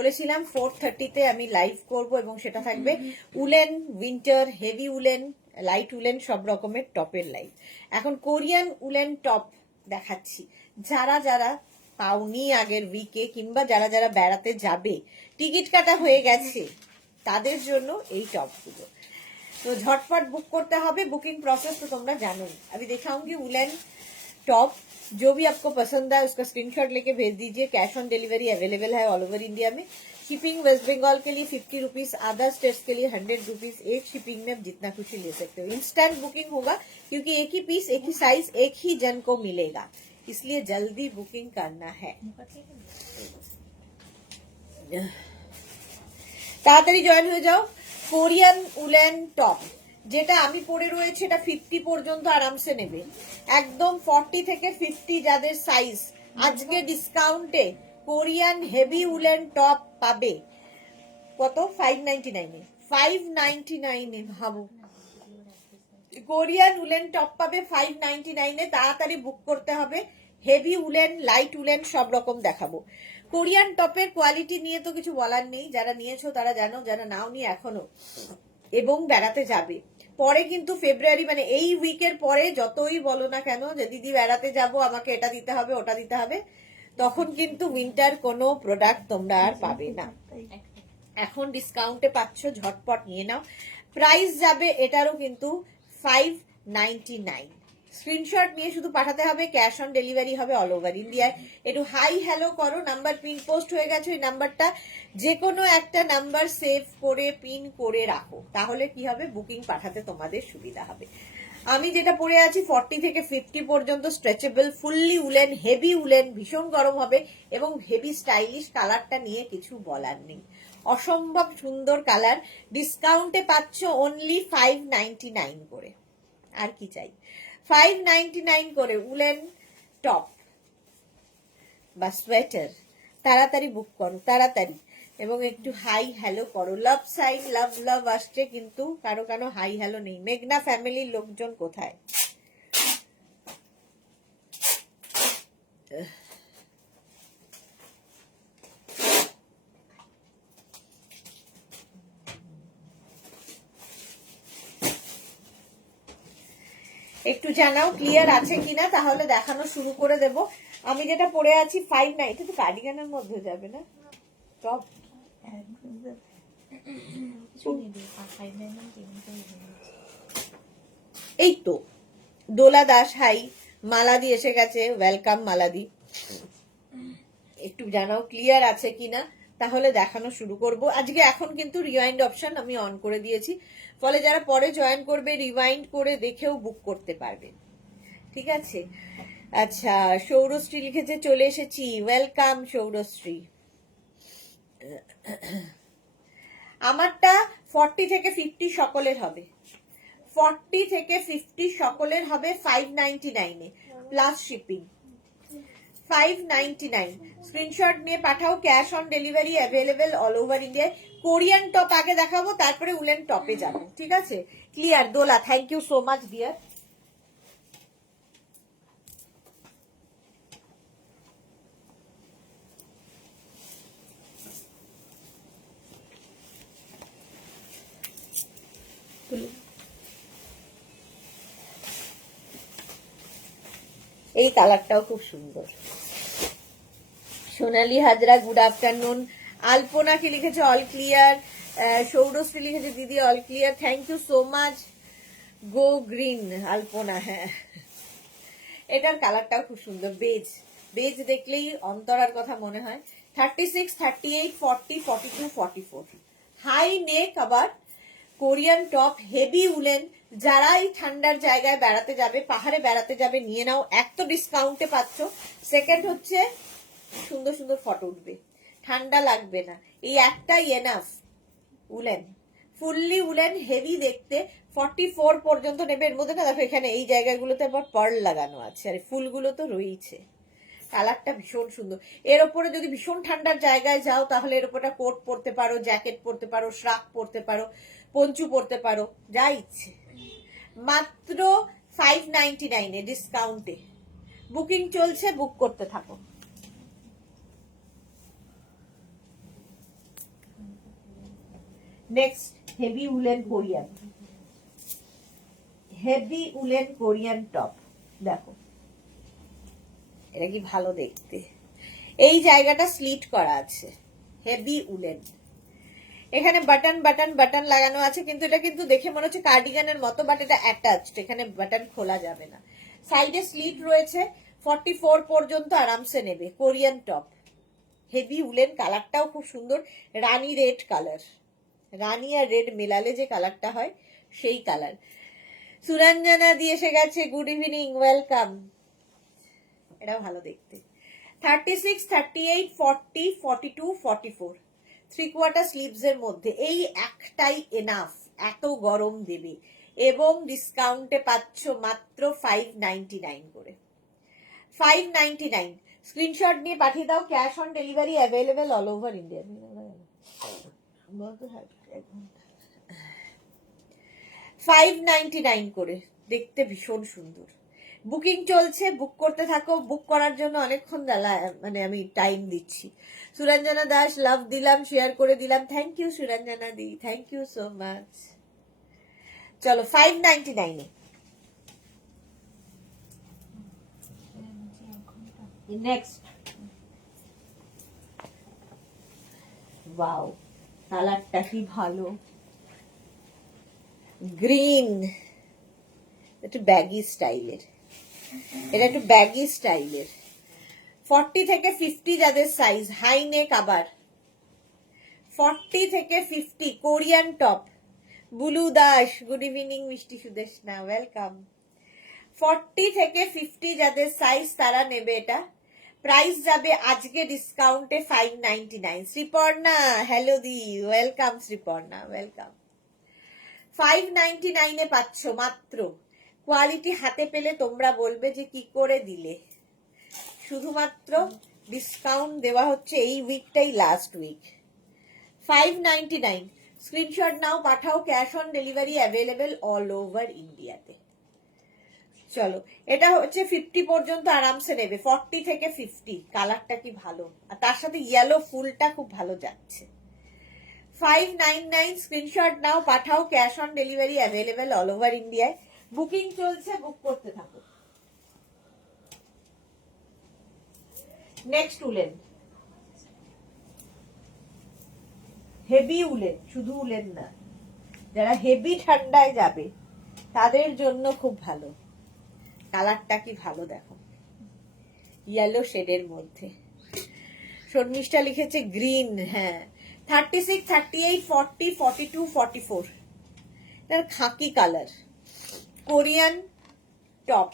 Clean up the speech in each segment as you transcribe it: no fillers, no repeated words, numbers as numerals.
বলেছিলাম 4:30-তে আমি লাইভ করব এবং সেটা থাকবে woollen, winter, heavy woollen, light woollen সব রকমের টপের লাইভ। এখন কোরিয়ান উলেন টপ দেখাচ্ছি। যারা যারা পাওনি আগের উইকে কিংবা যারা যারা বেড়াতে যাবে, টিকিট কাটা হয়ে গেছে, তাদের জন্য এই টপগুলো। তো झटपट बुक करते हैं। बुकिंग प्रोसेस तो तुम जानो। अभी दिखाऊंगी उलेन टॉप, जो भी आपको पसंद है उसका स्क्रीनशॉट लेके भेज दीजिए। कैश ऑन डिलीवरी अवेलेबल है ऑल ओवर इंडिया में। शिपिंग वेस्ट बंगाल के लिए 50 रुपीज, अदर स्टेट्स के लिए 100 रुपीज। एक शिपिंग में आप जितना कुछ ले सकते हो। इंस्टेंट बुकिंग होगा क्योंकि एक ही पीस, एक ही साइज, एक ही जन को मिलेगा, इसलिए जल्दी बुकिंग करना है। তাড়াতাড়ি জয়েন হয়ে যাও। কোরিয়ান উলেন টপ যেটা আমি পরে রয়েছে এটা 50 পর্যন্ত আরামসে নেবে, একদম 40 থেকে 50 যাদের সাইজ। আজকে ডিসকাউন্টে কোরিয়ান হেভি উলেন টপ পাবে কত? 599 এ। 599 এ ভাবো, কোরিয়ান উলেন টপ পাবে 599 এ। তাড়াতাড়ি বুক করতে হবে। হেভি উলেন, লাইট উলেন সব রকম দেখাবো। কোরিয়ান টপের কোয়ালিটি নিয়ে তো কিছু বলার নেই, যারা নিয়েছো তারা জানো, যারা নাও নি এখনো এবং বেড়াতে যাবে। পরে কিন্তু ফেব্রুয়ারি মানে এই উইকের পরে যতই বলো না কেন যে দিদি বেড়াতে যাব আমাকে এটা দিতে হবে ওটা দিতে হবে, তখন কিন্তু উইন্টার কোনো প্রোডাক্ট তোমরা আর পাবে না। এখন ডিসকাউন্টে পাচ্ছ, ঝটপট নিয়ে নাও। প্রাইস যাবে এটারও কিন্তু 599। স্ক্রিনশট নিয়ে শুধু পাঠাতে হবে, ক্যাশ অন ডেলিভারি হবে অল ওভার ইন্ডিয়ায়। একটু হাই হ্যালো করো, নাম্বার পিন পোস্ট হয়ে গেছে, ওই নাম্বারটা যে কোনো একটা নাম্বার সেভ করে পিন করে রাখো, তাহলে কি হবে বুকিং পাঠাতে তোমাদের সুবিধা হবে। আমি যেটা পরে আছি 40 থেকে 50 পর্যন্ত stretchable, fully woollen, heavy woollen, ভীষণ গরম হবে এবং হেভি স্টাইলিশ। কালারটা নিয়ে কিছু বলার নেই, অসম্ভব সুন্দর কালার। ডিসকাউন্টে পাচ্ছ অনলি 599 করে। আর কি চাই? 599 করে উলেন টপ বা সোয়েটার। তাড়াতাড়ি বুক করো, তাড়াতাড়ি, এবং একটু হাই হ্যালো করো। লাভ সাইন, লাভ লাভ আসছে, কিন্তু কারো কারো হাই হ্যালো নেই। মেঘনা ফ্যামিলির লোকজন কোথায়? একটু জানাও ক্লিয়ার আছে কিনা, তাহলে দেখানো শুরু করে দেব। আমি যেটা পরে আছি 599, এটা তো কার্ডিগানের মধ্যে যাবে না টপ? এই তো দোলা দাস, হাই। মালাদি এসে গেছে, ওয়েলকাম মালাদি। একটু জানাও ক্লিয়ার আছে কিনা, তাহলে দেখানো শুরু করব আজকে। এখন কিন্তু রিওয়াইন্ড অপশন আমি অন করে দিয়েছি, ফলে যারা পরে জয়েন করবে রিওয়াইন্ড করে দেখেও বুক করতে পারবে। ঠিক আছে? আচ্ছা, সৌরশ্রী লিখেছে চলে এসেছি, ওয়েলকাম সৌরশ্রী। আমারটা 40 থেকে 50 সকলের হবে, 40 থেকে 50 সকলের হবে 599 এ প্লাস শিপিং। 599 স্ক্রিনশট নিয়ে পাঠাও। Cash on delivery available all over ইন্ডিয়ায়। কোরিয়ান টপ আগে দেখাবো, তারপরে উলেন টপে যাবো। ঠিক আছে? Clear? Dola, thank you so much dear. এই কালারটাও খুব সুন্দর। Sonali Hazra, good afternoon. আলপনা কি লিখেছে অল ক্লিয়ার। সৌরশ্রী লিখেছে দিদি all clear, thank you so much. Go green Alpana. হ্যাঁ, এটার কালারটাও খুব সুন্দর, বেজ। বেজ দেখলেই অন্তরার কথা মনে হয়। 36, 38, 40, 42, 44 হাই নেক। আবার কোরিয়ান টপ হেভি উলেন। যারা এই ঠান্ডার জায়গায় বেড়াতে যাবে, পাহাড়ে বেড়াতে যাবে, নিয়ে নাও। এক তো ডিসকাউন্টে পাচ্ছ, সেকেন্ড হচ্ছে সুন্দর সুন্দর ফটো উঠবে, ঠান্ডা লাগবে না। এই একটাই enough. Woollen, fully woollen, heavy দেখতে। 44 পর্যন্ত নেবে। এর মধ্যে না দেখো এখানে এই জায়গাগুলোতে আবার পার্ল লাগানো আছে, আর ফুলগুলো তো রয়েছে। কালারটা ভীষণ সুন্দর। এর ওপরে যদি ভীষণ ঠান্ডার জায়গায় যাও তাহলে এর ওপরটা কোট পরতে পারো, জ্যাকেট পরতে পারো, শ্রাক পরতে পারো, পঞ্চু পরতে পারো, যা ইচ্ছে। মাত্র 599 এ ডিসকাউন্টে বুকিং চলছে, বুক করতে থাকো। Next heavy woollen Korean, heavy woollen Korean top. দেখো এটা কি ভালো দেখতে, এই জায়গাটা স্লিট করা আছে, হেভি উলেন, এখানে বাটন বাটন বাটন লাগানো আছে, কিন্তু এটা কিন্তু দেখে মনে হচ্ছে কার্ডিগানের মতো, বাট এটা অ্যাটাচড, এখানে বাটন খোলা যাবে না। সাইডে স্লিট রয়েছে, 44 পর্যন্ত আরামসে নেবে। কোরিয়ান টপ, হেভি উলেন, কালারটাও খুব সুন্দর, রানী রেড কালার, রানী আর রেড মেলালে যে কালারটা হয় সেই কালার। সুরঞ্জনা দিয়ে এসে গেছে, গুড ইভিনিং, ওয়েলকাম। এটা ভালো দেখতে। 36, 38, 40, 42, 44, 3/4 স্লিভস এর মধ্যে এই একটাই এনাফ, এত গরম দেবে, এবং ডিসকাউন্টে পাচ্ছ মাত্র 599 করে। 599, স্ক্রিনশট নিয়ে পাঠিয়ে দাও। Cash on delivery available all over India. 599 করে, দেখতে ভীষণ সুন্দর। বুকিং চলছে, বুক করতে থাকো। বুক করার জন্য অনেকক্ষণ মানে আমি টাইম দিচ্ছি। সুরঞ্জনা দাস, লাভ দিলাম, শেয়ার করে দিলাম, thank you Suranjana di, thank you so much. চলো 599 নেক্সট। ওয়াও, কালারটা কি ভালো, গ্রিন, একটু ব্যাগি স্টাইলের, এটা একটু ব্যাগি স্টাইলের। 40 থেকে 50 যাদের সাইজ, হাই নেক, আবার 40 থেকে 50 Korean top. Bulu Das, good evening. Mishti Sudeshna, welcome. 40 থেকে 50 যাদের সাইজ তারা নেবে এটা। প্রাইস যাবে আজকে ডিসকাউন্টে 599। শ্রীপর্ণা, হ্যালো দি, ওয়েলকাম শ্রীপর্ণা, ওয়েলকাম। 599 পাচ্ছ মাত্র। কোয়ালিটি হাতে পেলে তোমরা বলবে যে কি করে দিলে। শুধুমাত্র ডিসকাউন্ট দেওয়া হচ্ছে এই উইকটাই, লাস্ট উইক। 599, স্ক্রিনশট নাও, পাঠাও। Cash on delivery available all over ইন্ডিয়াতে। চলো, এটা হচ্ছে 50 পর্যন্ত আরামসে নেবে, 40 থেকে 50। কালারটা কি ভালো, আর তার সাথে ইয়েলো ফুলটা খুব ভালো যাচ্ছে। 599, স্ক্রিনশট নাও, পাঠাও। Cash on delivery available all over ইন্ডিয়ায়। বুকিং চলছে, বুক করতে থাকো। নেক্সট উলেন, হেভি উলেন, শুধু উলেন না, যারা হেভি ঠান্ডায় যাবে তাদের জন্য খুব ভালো। কালারটা কি ভালো দেখো, ইয়েলো শেডের মধ্যে। শর্মিষ্ঠা লিখেছে গ্রিন, হ্যাঁ। 36, 38, 40, 42, 44, তার খাকি কালার, কোরিয়ান টপ।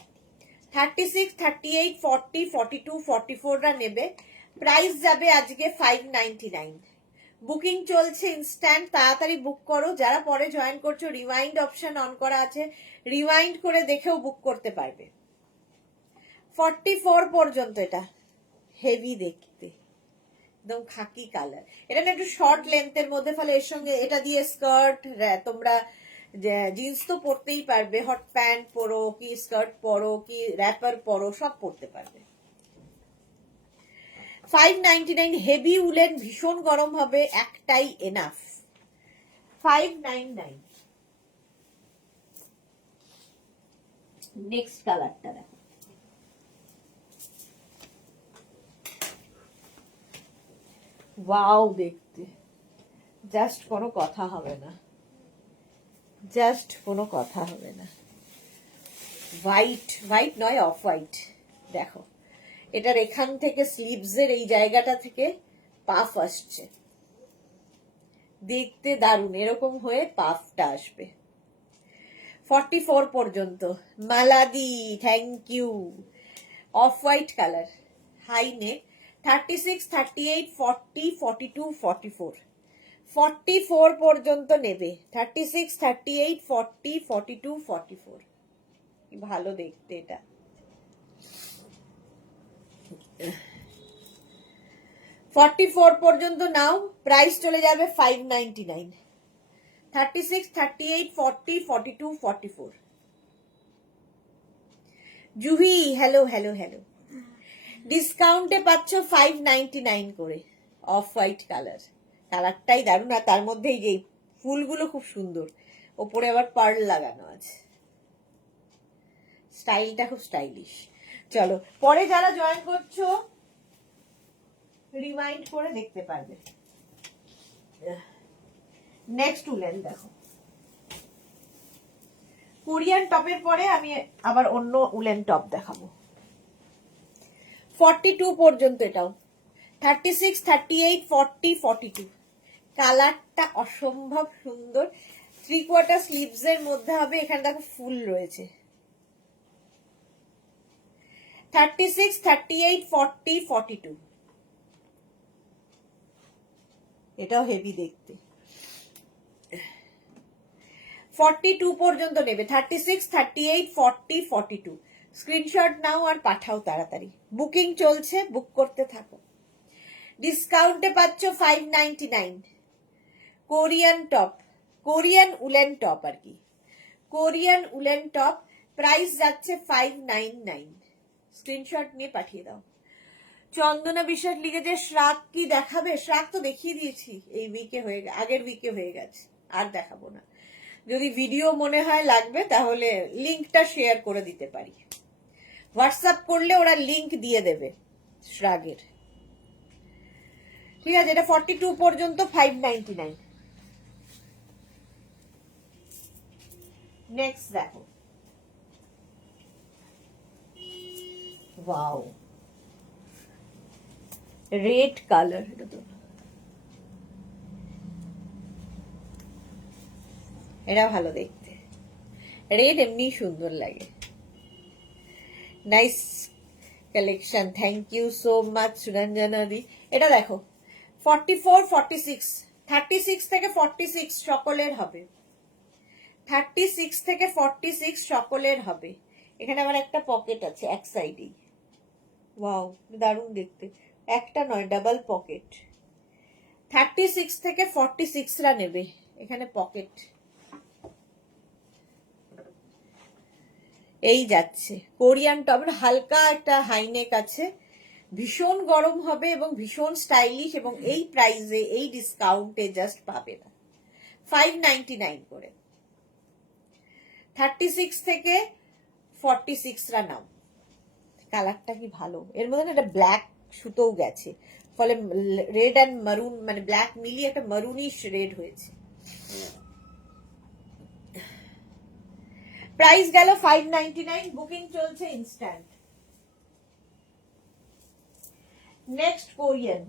36, 38, 40, 42, 44 রা নেবে। প্রাইস যাবে আজকে 599। বুকিং চলছে ইনস্ট্যান্ট, তাড়াতাড়ি বুক করো। যারা পরে জয়েন করছো, রিমাইন্ড অপশন অন করা আছে, রিমাইন্ড করে দেখেও বুক করতে পারবে। 44 পর্যন্ত। এটা হেভি দেখতে, একদম খাকি কালার। এটা না একটু শর্ট লেন্থের মধ্যে, ফলে এর সঙ্গে এটা দিয়ে স্কার্ট, তোমরা জিন্স তো পরতেই পারবে, হট প্যান্ট পরো কি স্কার্ট পরো কি র্যাপার পরো, সব পরতে পারবে। 599, হেভি উলেন, ভীষণ গরম হবে, একটাই এনাফ। 599। নেক্সট কালারটা দেখো, ওয়াও দেখতে, জাস্ট কোনো কথা হবে না, জাস্ট কোনো কথা হবে না। হোয়াইট, হোয়াইট নয়, অফ হোয়াইট। দেখো, এটার এখান থেকে স্লিভসের এই জায়গাটা থেকে পাফ আসছে, দেখতে দারুণ, এরকম হয়ে পাফটা আসবে। 44 পর্যন্ত। মালাদি, thank you. Off white colour, high neck. 36, 38, 40, 42, 44, 44 পর্যন্ত নেবে। 36, 38, 40, 42, 44, ভালো দেখতে এটা। 44 পর্যন্ত নাও, প্রাইস চলে যাবে 599। 36, 38, 40, 42, 44। Juhi, hello hello hello. ডিসকাউন্টে পাচ্ছ 599 করে। অফ হোয়াইট কালার, কালারটাই দারুণ, আর তার মধ্যে এই যে ফুলগুলো খুব সুন্দর, ওপরে আবার পার্ল লাগানো আছে, স্টাইলটা খুব স্টাইলিশ। চলো পরে যারা জয়েন করছো রিমাইন্ড করে দেখতে পারবে। নেক্সট উলেন দেখো, কোরিয়ান টপের পরে আমি আবার অন্য উলেন টপ দেখাবো। 42 পর্যন্ত, এটাও 36, 38, 40, 42। কালারটা অসম্ভব সুন্দর, 3/4 স্লিভস এর মধ্যে হবে। এখানে দেখো ফুল রয়েছে। 36, 38, 40, 42। এটাও হেভি দেখতে। 42 পর্যন্ত নেবে, 36, 38, 40, 42। স্ক্রিনশট নাও আর পাঠাও তাড়াতাড়ি, বুকিং চলছে, বুক করতে থাকো। ডিসকাউন্টে পাচ্ছ 599। Korean top, Korean woollen top আর কি, কোরিয়ান উলেন টপ, প্রাইস যাচ্ছে 599। স্ক্রিনশট নিয়ে পাঠিয়ে দাও। চন্দনা বিশ্বাস লিখেছে শ্রাক কি দেখাবে? শ্রাক তো দেখিয়ে দিয়েছি, এই উইকে হয়ে গেছে, আগের উইকে হয়ে গেছে, আর দেখাবো না। যদি ভিডিও মনে হয় লাগবে তাহলে লিংকটা শেয়ার করে দিতে পারি, হোয়াটসঅ্যাপ করলে ওরা লিংক দিয়ে দেবে শ্রাগের। ঠিক আছে, এটা 42 পর্যন্ত 599। নেক্সট দেখো, ওয়াও রেড কালার, এটা তো এটা ভালো দেখতে, রেড এমনি সুন্দর লাগে। Nice collection, thank you so much Suranjana দি। এটা দেখো 44, 46, 36 থেকে 46 সকলের হবে, 36 থেকে 46 সকলের হবে। এখানে আবার একটা পকেট আছে এক সাইডেই, ওয়াও দারুণ দেখতে, একটা নয় ডাবল পকেট। 36 থেকে 46 রা নেবে, এখানে পকেট এই যাচ্ছে। কোরিয়ান টপের হালকা একটা হাইনেক আছে, ভীষণ গরম হবে এবং ভীষণ স্টাইলিশ, এবং এই প্রাইসে এই ডিসকাউন্টে জাস্ট পাবে না, 599 করে। 36 থেকে 46 রা নাও। কালারটা কি ভালো, এর মধ্যে একটা ব্ল্যাক সুতোও গেছে, ফলে রেড অ্যান্ড মারুন মানে ব্ল্যাক মিলিয়ে একটা মারুনিশ রেড হয়েছে। প্রাইস গেল 599, বুকিং চলছে instant. Next Korean,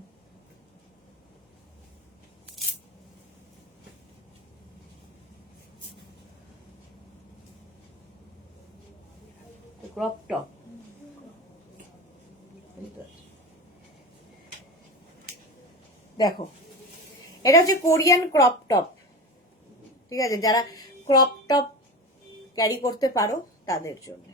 crop top. দেখো এটা হচ্ছে কোরিয়ান ক্রপ টপ, ঠিক আছে, যারা ক্রপ টপ ক্যারি করতে পারো তাদের জন্য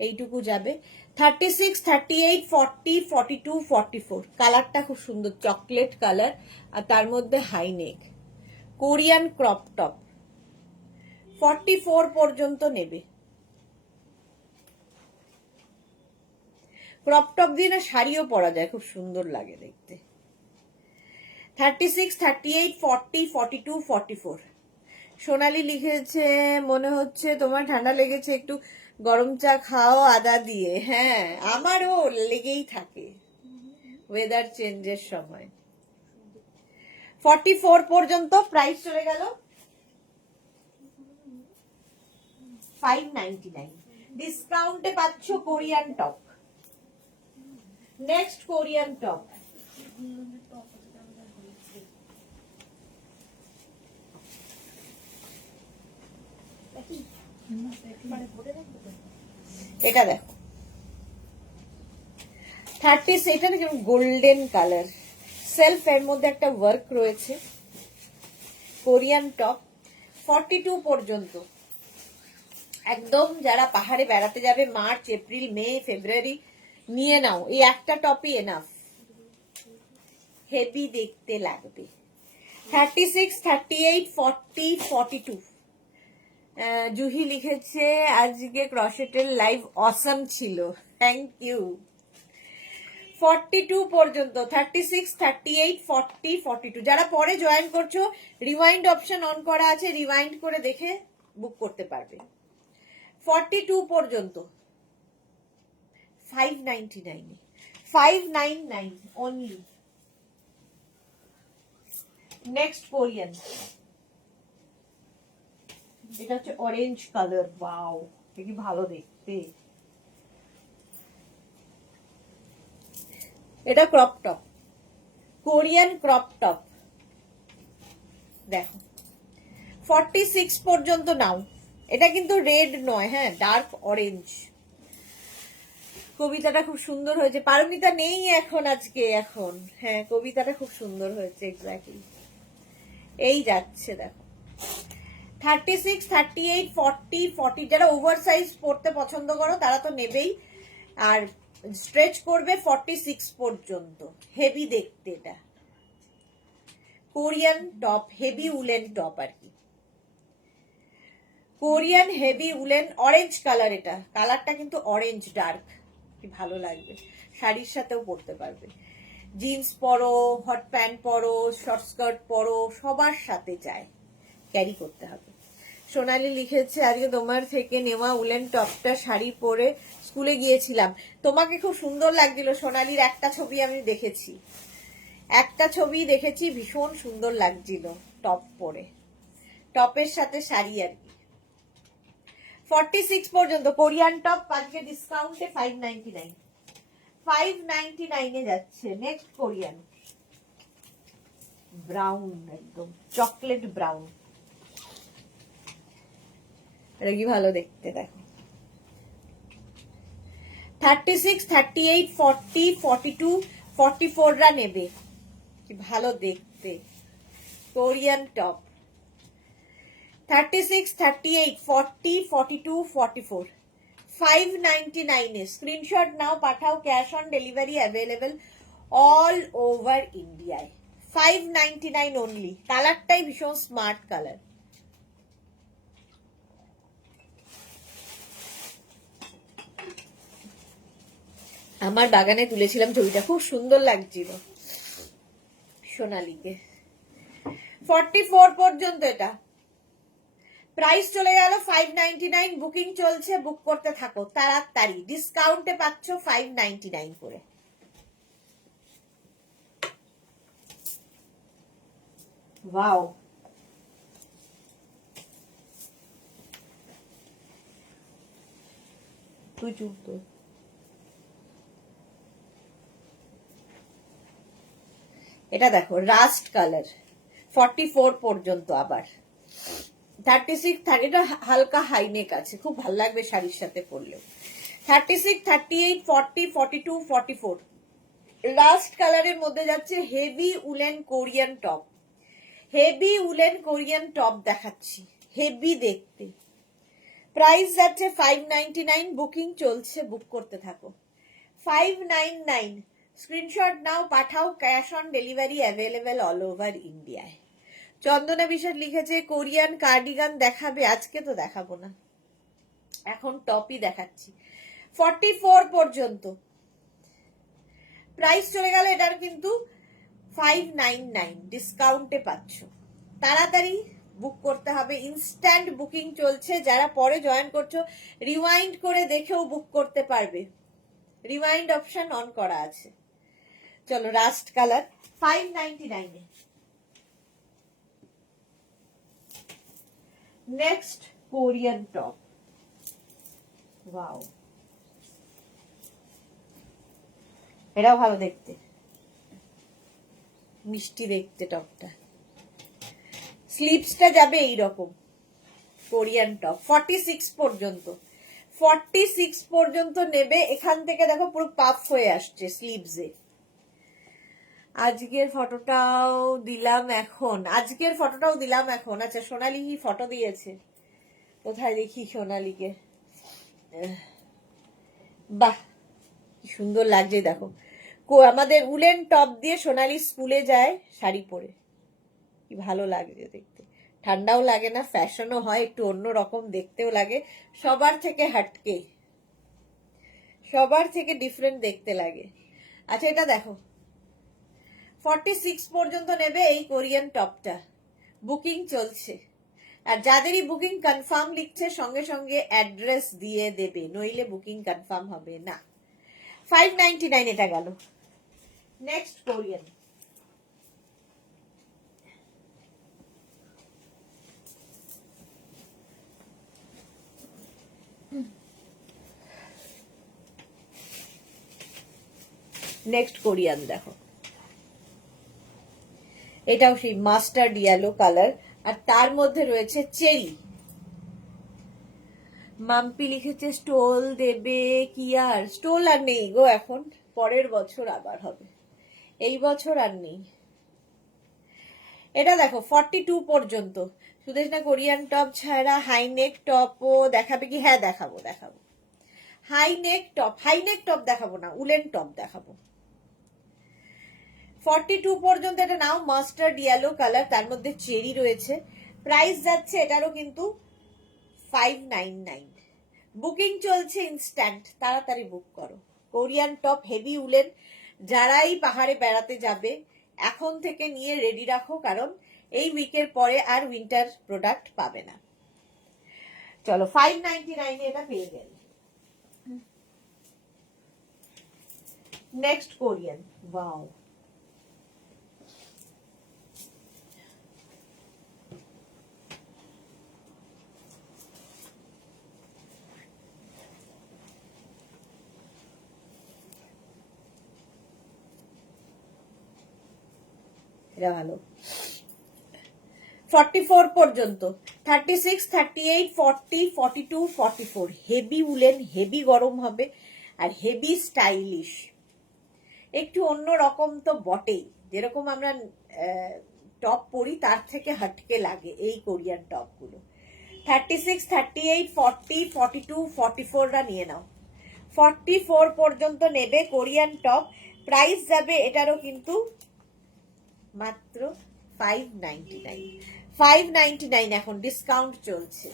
এইটুকু যাবে। 36, 38, 40, 42, 44। কালারটা খুব সুন্দর, চকলেট কালার, আর তার মধ্যে high neck, Korean crop top. 44 পর্যন্ত নেবে। ক্রপ টপ দিয়ে না শাড়িও পরা যায়, খুব সুন্দর লাগে দেখতে। 36, 38, 40, 42, 44। সোনালি লিখেছে মনে হচ্ছে তোমার ঠান্ডা লেগেছে, একটু গরম চা খাও আদা দিয়ে। হ্যাঁ আমারও লেগেই থাকে ওয়েদার চেঞ্জের সময়। 44 পর্যন্ত প্রাইস চলে গেল 599। ডিসকাউন্টে পাচ্ছ Korean top. Next Korean top, এটা দেখো 30, এটা গোল্ডেন কালার, সেলফ এর মধ্যে একটা ওয়ার্ক রয়েছে, কোরিয়ান টপ। 42 পর্যন্ত একদম যারা পাহাড়ে বেড়াতে যাবে মার্চ, এপ্রিল, মে, ফেব্রুয়ারি নিয়ে নাও, এই একটা টপই এনাফ, হেভি দেখতে লাগবে। 36, 38, 40, 42। জুহি লিখেছে আজকে ক্রশেটের লাইভ অসম ছিল, থ্যাংক ইউ। 42 পর্যন্ত, 36, 38, 40, 42। যারা পরে জয়েন করছো, রিওয়াইন্ড অপশন অন করা আছে, রিওয়াইন্ড করে দেখে বুক করতে পারবে। 42 পর্যন্ত 599, 599 only। নেক্সট কোরিয়ান, এটা হচ্ছে অরেঞ্জ কালার। ওয়াও, কি ভালো দেখতে। এটা crop top, Korean crop top. দেখো 46 পর্যন্ত নাও। এটা কিন্তু রেড নয়, হ্যাঁ, ডার্ক অরেঞ্জ। কবিতাটা খুব সুন্দর হয়েছে। পারমিতা নেই এখন আজকে, এখন হ্যাঁ কবিতাটা খুব সুন্দর হয়েছে। এক্স্যাক্টলি এই যাচ্ছে দেখো। 36, 38, 40, 40। যারা ওভার সাইজ পড়তে পছন্দ করো তারা তো নেবেই, আর স্ট্রেচ করবে 46 পর্যন্ত। হেভি দেখতে এটা, Korean top, heavy woollen top আর কি। Korean heavy woollen, orange colour. এটা কালারটা কিন্তু অরেঞ্জ ডার্ক, কি ভালো লাগবে। শাড়ির সাথেও পরতে পারবে, জিন্স পরো, হট প্যান্ট পরো, শর্ট স্কার্ট পরো, সবার সাথে যায়, ক্যারি করতে হবে। সোনালি লিখেছে, আজকে তোমার থেকে নেওয়া উলেন টপটা শাড়ি পরে স্কুলে গিয়েছিলাম। তোমাকে খুব সুন্দর লাগছিল সোনালির। একটা ছবি আমি দেখেছি, একটা ছবি দেখেছি, ভীষণ সুন্দর লাগছিল টপ পরে, টপের সাথে শাড়ি আর কি। 46 পর্যন্ত কোরিয়ান টপ আজকে ডিসকাউন্টে 599, 599 এ যাচ্ছে। নেক্সট কোরিয়ান, ব্রাউন, একদম চকলেট ব্রাউন। এটা কি ভালো দেখতে দেখো। 36, 38, 40, 42, 44 রা নেবে, কি ভালো দেখতে কোরিয়ান টপ। 36, 38, 40, 42, 44, 599 এ স্ক্রিনশট নাও, পাঠাও। Cash on delivery available all over ইন্ডিয়ায়। 599 অনলি। কালারটাই ভীষণ স্মার্ট কালার। আমার বাগানে তুলেছিলাম ছবিটা, খুব সুন্দর লাগছিল সোনালীকে। 44 পর্যন্ত এটা প্রাইস চলে গেল 599। বুকিং চলছে, বুক করতে থাকো তাড়াতাড়ি। ডিসকাউন্টে পাচ্ছ 599 করে। ওয়াও, তুই চুপ তো। এটা দেখো রাস্ট কালার, 44 পর্যন্ত। আবার 36, 30, এটা হালকা হাইনেক আছে, খুব ভালো লাগবে শাড়ির সাথে পরলেও। 36, 38, 40, 42, 44 লাস্ট কালারের মধ্যে যাচ্ছে heavy woollen Korean top. Heavy woollen Korean top দেখাচ্ছি, হেভি দেখতে। প্রাইস যাচ্ছে 599। বুকিং চলছে, বুক করতে থাকো। 599 স্ক্রিনশট নাও, পাঠাও। Cash on delivery available all over ইন্ডিয়ায়। চন্দনা বিশ্বাস লিখেছে, কোরিয়ান কার্ডিগান দেখাবে। আজকে তো দেখাবো না, এখন টপই দেখাচ্ছি। 44 পর্যন্ত প্রাইস চলে গেল এটার, কিন্তু 599 ডিসকাউন্টে পাচ্ছ। তাড়াতাড়ি বুক করতে হবে, ইনস্ট্যান্ট বুকিং চলছে। যারা পরে জয়েন করছো, রিওয়াইন্ড করে দেখেও বুক করতে পারবে, রিওয়াইন্ড অপশন অন করা আছে। চলো রাস্ট কালার 599 এ। Next Korean top. ওয়াও, এটাও ভালো দেখতে, মিষ্টি দেখতে টপটা। স্লিভসটা যাবে এইরকম কোরিয়ান টপ। 46 পর্যন্ত, 46 পর্যন্ত নেবে। এখান থেকে দেখো পুরো পাফ হয়ে আসছে স্লিভসে। আজকের ফটোটাও দিলাম এখন, আজকের ফটোটাও দিলাম এখন। আচ্ছা, সোনালি ফটো দিয়েছে, কোথায় দেখি সোনালিকে। বাহ, কি সুন্দর লাগছে দেখো। আমাদের উলেন টপ দিয়ে সোনালি স্কুলে যায় শাড়ি পরে, কি ভালো লাগছে দেখতে। ঠান্ডাও লাগে না, ফ্যাশনও হয়, একটু অন্য রকম দেখতেও লাগে, সবার থেকে হাটকে, সবার থেকে ডিফারেন্ট দেখতে লাগে। আচ্ছা এটা দেখো, 46 পর্যন্ত নেবে এই কোরিয়ান টপটা, বুকিং চলছে। আর যাদেরই বুকিং কনফার্ম লিখছে সঙ্গে সঙ্গে অ্যাড্রেস দিয়ে দেবে, নইলে বুকিং কনফার্ম হবে না। 599 এটা গেল। নেক্সট কোরিয়ান, নেক্সট কোরিয়ান দেখো, এটাও সেই মাস্টার্ড ইয়েলো কালার, আর তার মধ্যে রয়েছে চেরি। মাম্পি লিখেছে স্টোল দেবে কি, আর স্টোল আর নেই গো এখন, পরের বছর আবার হবে, এই বছর আর নেই। এটা দেখো 42 পর্যন্ত। সুদেশ না কোরিয়ান টপ ছাড়া হাইনেক টপও দেখাবে কি? হ্যাঁ দেখাবো দেখাবো, হাইনেক টপ দেখাবো না, উলেন টপ দেখাবো। 42 পর্যন্ত এটা নাও, মাস্টার্ড ইয়েলো কালার, তার মধ্যে চেরি রয়েছে। প্রাইস যাচ্ছে এটারও কিন্তু 599। বুকিং চলছে ইনস্ট্যান্ট, তাড়াতাড়ি বুক করো। কোরিয়ান টপ হেভি উলেন, যারাই পাহাড়ে বেড়াতে যাবে এখন থেকে নিয়ে রেডি রাখো, কারণ এই উইকের পরে আর উইন্টার প্রোডাক্ট পাবে না। চলো 599 এটা পেয়ে গেলে। নেক্সট কোরিয়ান, ওয়াও, এটা ভালো। 44 পর্যন্ত, 36, 38, 40, 42, 44 হেভি উলেন, হেভি গরম হবে আর হেভি স্টাইলিশ। একটু অন্য রকম তো বটেই, যেরকম আমরা টপ পরি তার থেকে হটকে লাগে এই কোরিয়ান টপগুলো। 36, 38, 40, 42, 44রা নিয়ে নাও। 44 পর্যন্ত নেবে কোরিয়ান টপ, প্রাইস যাবে এটারও কিন্তু মাত্র 599। 599 এখন ডিসকাউন্ট চলছে,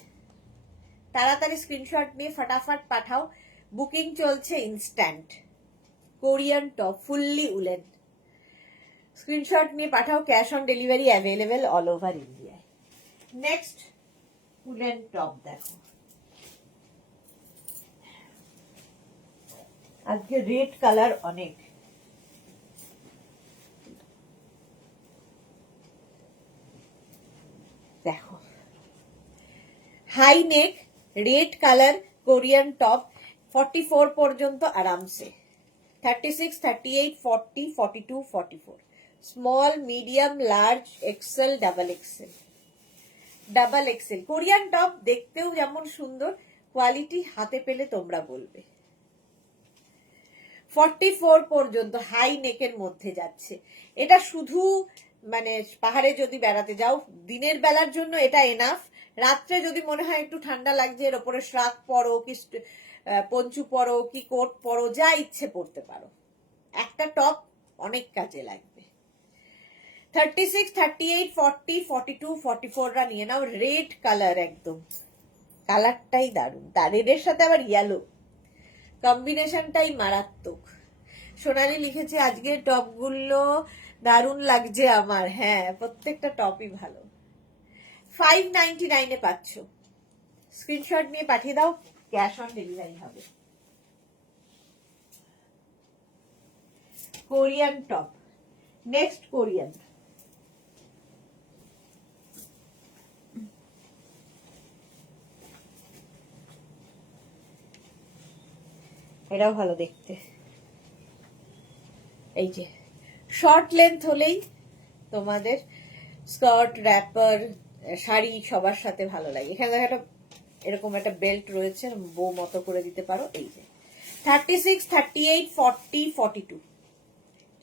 তাড়াতাড়ি স্ক্রিনশট নিয়ে ফটাফট পাঠাও, বুকিং চলছে instant. Korean top fully woollen, screenshot নিয়ে পাঠাও, cash on delivery available all over ইন্ডিয়ায়। নেক্সট উলেন টপ দেখো, আজকে রেড কালার অনেক, দেখো high neck red colour Korean top, 44 পর্যন্ত আরামসে। 36, 38, 40, 42, 44 small, medium, large, XL, double XL. Double XL Korean top দেখতেও যেমন সুন্দর, কোয়ালিটি হাতে পেলে তোমরা বলবে। 44 পর্যন্ত হাই নেকের মধ্যে যাচ্ছে, এটা শুধু মানে পাহাড়ে যদি বেড়াতে যাও দিনের বেলার জন্য এটা এনাফ। রাত্রে যদি মনে হয় একটু ঠান্ডা লাগছে, এর ওপরে শ্রাক পরো কি পঞ্চু পরো কি কোট পরো, যা ইচ্ছে পরতে পারো, একটা টপ অনেক কাজে লাগবে। 36, 38, 40, 42, 44রা নিয়ে নাও। রেড কালার, একদম কালারটাই দারুণ, তার রেডের সাথে আবার ইয়েলো, কম্বিনেশনটাই মারাত্মক। সোনালি লিখেছে আজকে টপগুলো দারুণ লাগছে আমার, হ্যাঁ প্রত্যেকটা টপই ভালো। 599 পাচ্ছ, স্ক্রিনশট নিয়ে পাঠিয়ে দাও, ক্যাশ অন ডেলিভারি হবে। কোরিয়ান টপ, নেক্সট কোরিয়ান, এটাও ভালো দেখতে। এই যে শর্ট লেন্থ হলেই তোমাদের স্কার্ট, র্যাপার, শাড়ি সবার সাথে ভালো লাগে। এখানে একটা এরকম একটা বেল্ট রয়েছে, বো মতো করে দিতে পারো। এই যে 36, 38, 40, 42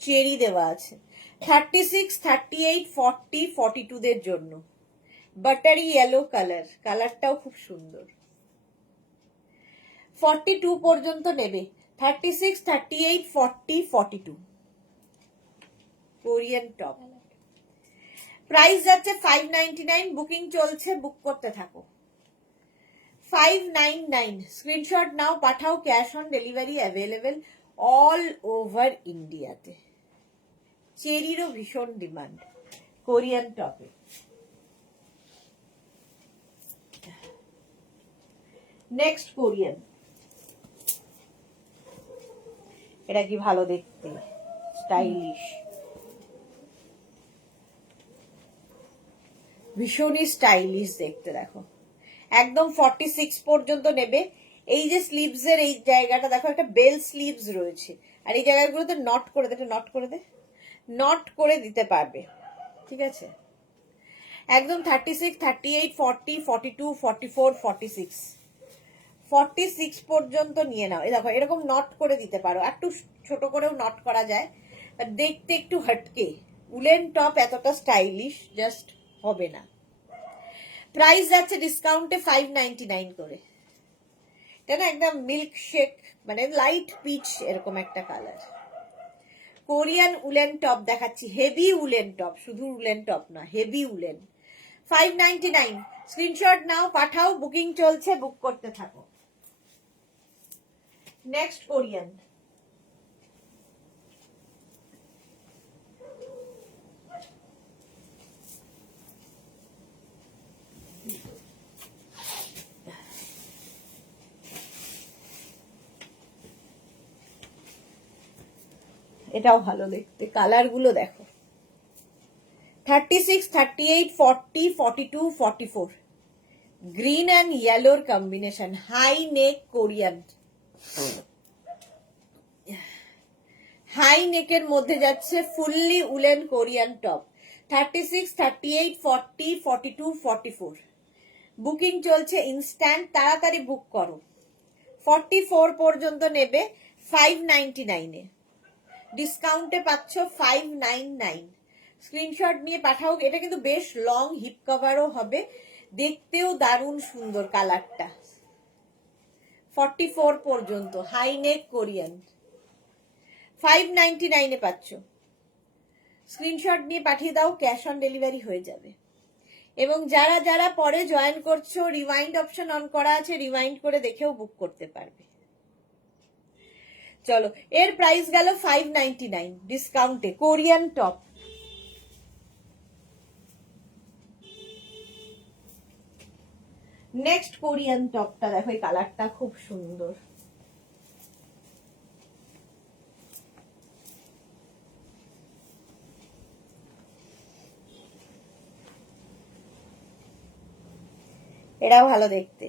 চেরি দেওয়া আছে। 36, 38, 40, 42 দের জন্য বাটারি ইয়েলো কালার, কালারটাও খুব সুন্দর। 42 পর্যন্ত নেবে, 36, 38, 40, 42 কোরিয়ান টপ। প্রাইস যাচ্ছে 599, বুকিং চলছে, বুক করতে থাকো। 599 স্ক্রিনশট নাও, পাঠাও, cash on delivery available all over ইন্ডিয়াতে। চেরিরও ভীষণ ডিমান্ড কোরিয়ান টপে। নেক্সট কোরিয়ান, এটা কি ভালো দেখতে, স্টাইলিশ, ভীষণই স্টাইলিশ দেখতে। দেখো একদম 46 পর্যন্ত নেবে। এই যে স্লিভস এর এই জায়গাটা দেখো, একটা বেল স্লিভস রয়েছে, আর এই জায়গাগুলোতে নট করে দে, নট করে দে, নট করে দিতে পারবে, ঠিক আছে। একদম 36, 38, 40, 42, 44, 46, 46 পর্যন্ত নিয়ে নাও। এই দেখো এরকম নট করে দিতে পারো, একটু ছোট করেও নট করা যায়, দেখতে একটু হটকে। উলেন টপ এতটা স্টাইলিশ জাস্ট হবে না। প্রাইস যাচ্ছে ডিসকাউন্টে 599 করে। এটা না একদম মিল্ক শেক, মানে লাইট পিচ এরকম একটা কালার। কোরিয়ান উলেন টপ দেখাচ্ছি, হেভি উলেন টপ, শুধু উলেন টপ না, হেভি উলেন। 599, স্ক্রিনশট নাও, পাঠাও, বুকিং চলছে, বুক করতে থাকো। নেক্সট কোরিয়ান, এটাও ভালো দেখতে, কালার গুলো দেখো। 36, 38, 40, 42, 44, গ্রিন অ্যান্ড ইয়েলোর combination, high neck Korean. High নেকের মধ্যে যাচ্ছে fully woollen Korean top. 36, 38, 40, 42, 44, booking চলছে ইনস্ট্যান্ট, তাড়াতাড়ি বুক করো। 44 পর্যন্ত নেবে 599 এ, ডিসকাউন্টে পাচ্ছ 599। স্ক্রিনশট নিয়ে পাঠাও। এটা কিন্তু বেশ লং হিপ কভারও হবে, দেখতেও দারুণ সুন্দর কালারটা। 44 পর্যন্ত হাই নেক কোরিয়ান 599 এ পাচ্ছ। স্ক্রিনশট নিয়ে পাঠিয়ে দাও, ক্যাশ অন ডেলিভারি হয়ে যাবে। এবং যারা যারা পরে জয়েন করছো, রিওয়াইন্ড অপশন অন করা আছে, রিওয়াইন্ড করে দেখেও বুক করতে পারবে। চলো, এর প্রাইস গেল 599 ডিসকাউন্টে, কোরিয়ান টপ। নেক্সট কোরিয়ান টপটা দেখো, এই কালারটা খুব সুন্দর। এটাও ভালো দেখতে।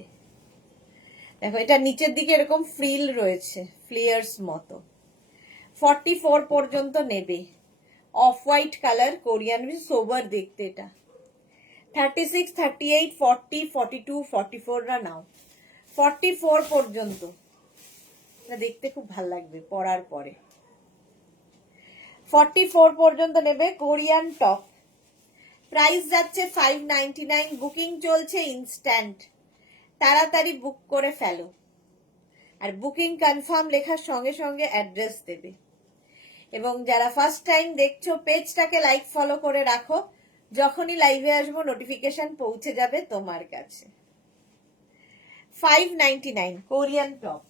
দেখো এটা নিচের দিকে এরকম ফ্রিল রয়েছে, ফ্লিয়ার্স মতো। 44 পর্যন্ত নেবে। অফ হোয়াইট কালার, কোরিয়ান, সোবার দেখতে এটা। 36, 38, 40, 42, 44 রা নাও। 44 পর্যন্ত, এটা দেখতে খুব ভালো লাগবে পরার পরে। 44 পর্যন্ত নেবে কোরিয়ান টপ। প্রাইস যাচ্ছে 599, বুকিং চলছে ইনস্ট্যান্ট, তাড়াতাড়ি বুক করে ফেলো। আর বুকিং কনফার্ম লেখার সঙ্গে সঙ্গে অ্যাড্রেস দেবে। এবং যারা ফার্স্ট টাইম দেখছো, পেজটাকে লাইক ফলো করে রাখো, যখনই লাইভে আসবো নোটিফিকেশন পৌঁছে যাবে তোমার কাছে। 599 Korean top.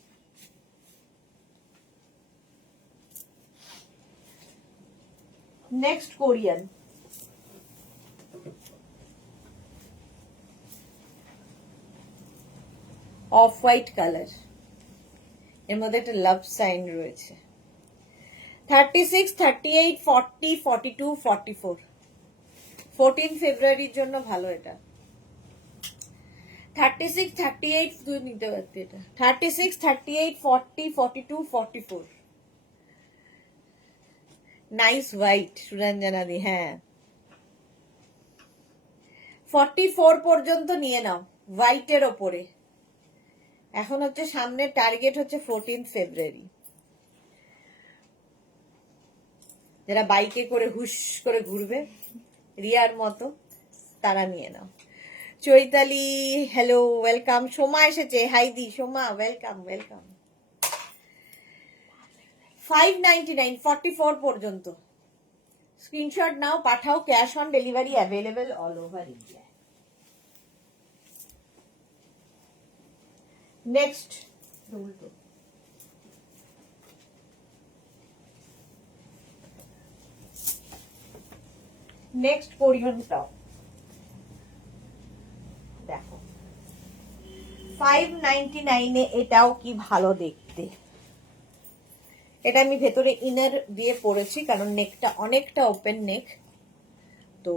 Next Korean, of white colour, এর মধ্যে একটা লাভ সাইন রয়েছে। 36, 38, 40, 42, 44, 14 ফেব্রুয়ারির জন্য ভালো এটা। 36, 38 তুই নিতে পারতি এটা। 36, 38, 40, 42, 44, নাইস হোয়াইট সুরঞ্জনা দি। হ্যাঁ, 44 পর্যন্ত নিয়ে নাও হোয়াইটের ওপরে। এখন হচ্ছে সামনে টার্গেট হচ্ছে 14 ফেব্রুয়ারি। যারা বাইকে করে হুশ করে ঘুরবে রিয়ার মতো, তারা নিয়ে নাও। Chaitali hello, welcome. সোমা এসেছে, হাই দি সোমা, ওয়েলকাম ওয়েলকাম। 599, 44 পর্যন্ত। স্ক্রিনশট নাও, পাঠাও, cash on delivery available all over India. Next, next Korean top দেখো 599 এ, এটাও কি ভালো দেখতে। এটা আমি ভেতরে ইনার দিয়ে পরেছি কারণ নেকটা অনেকটা ওপেন নেক, তো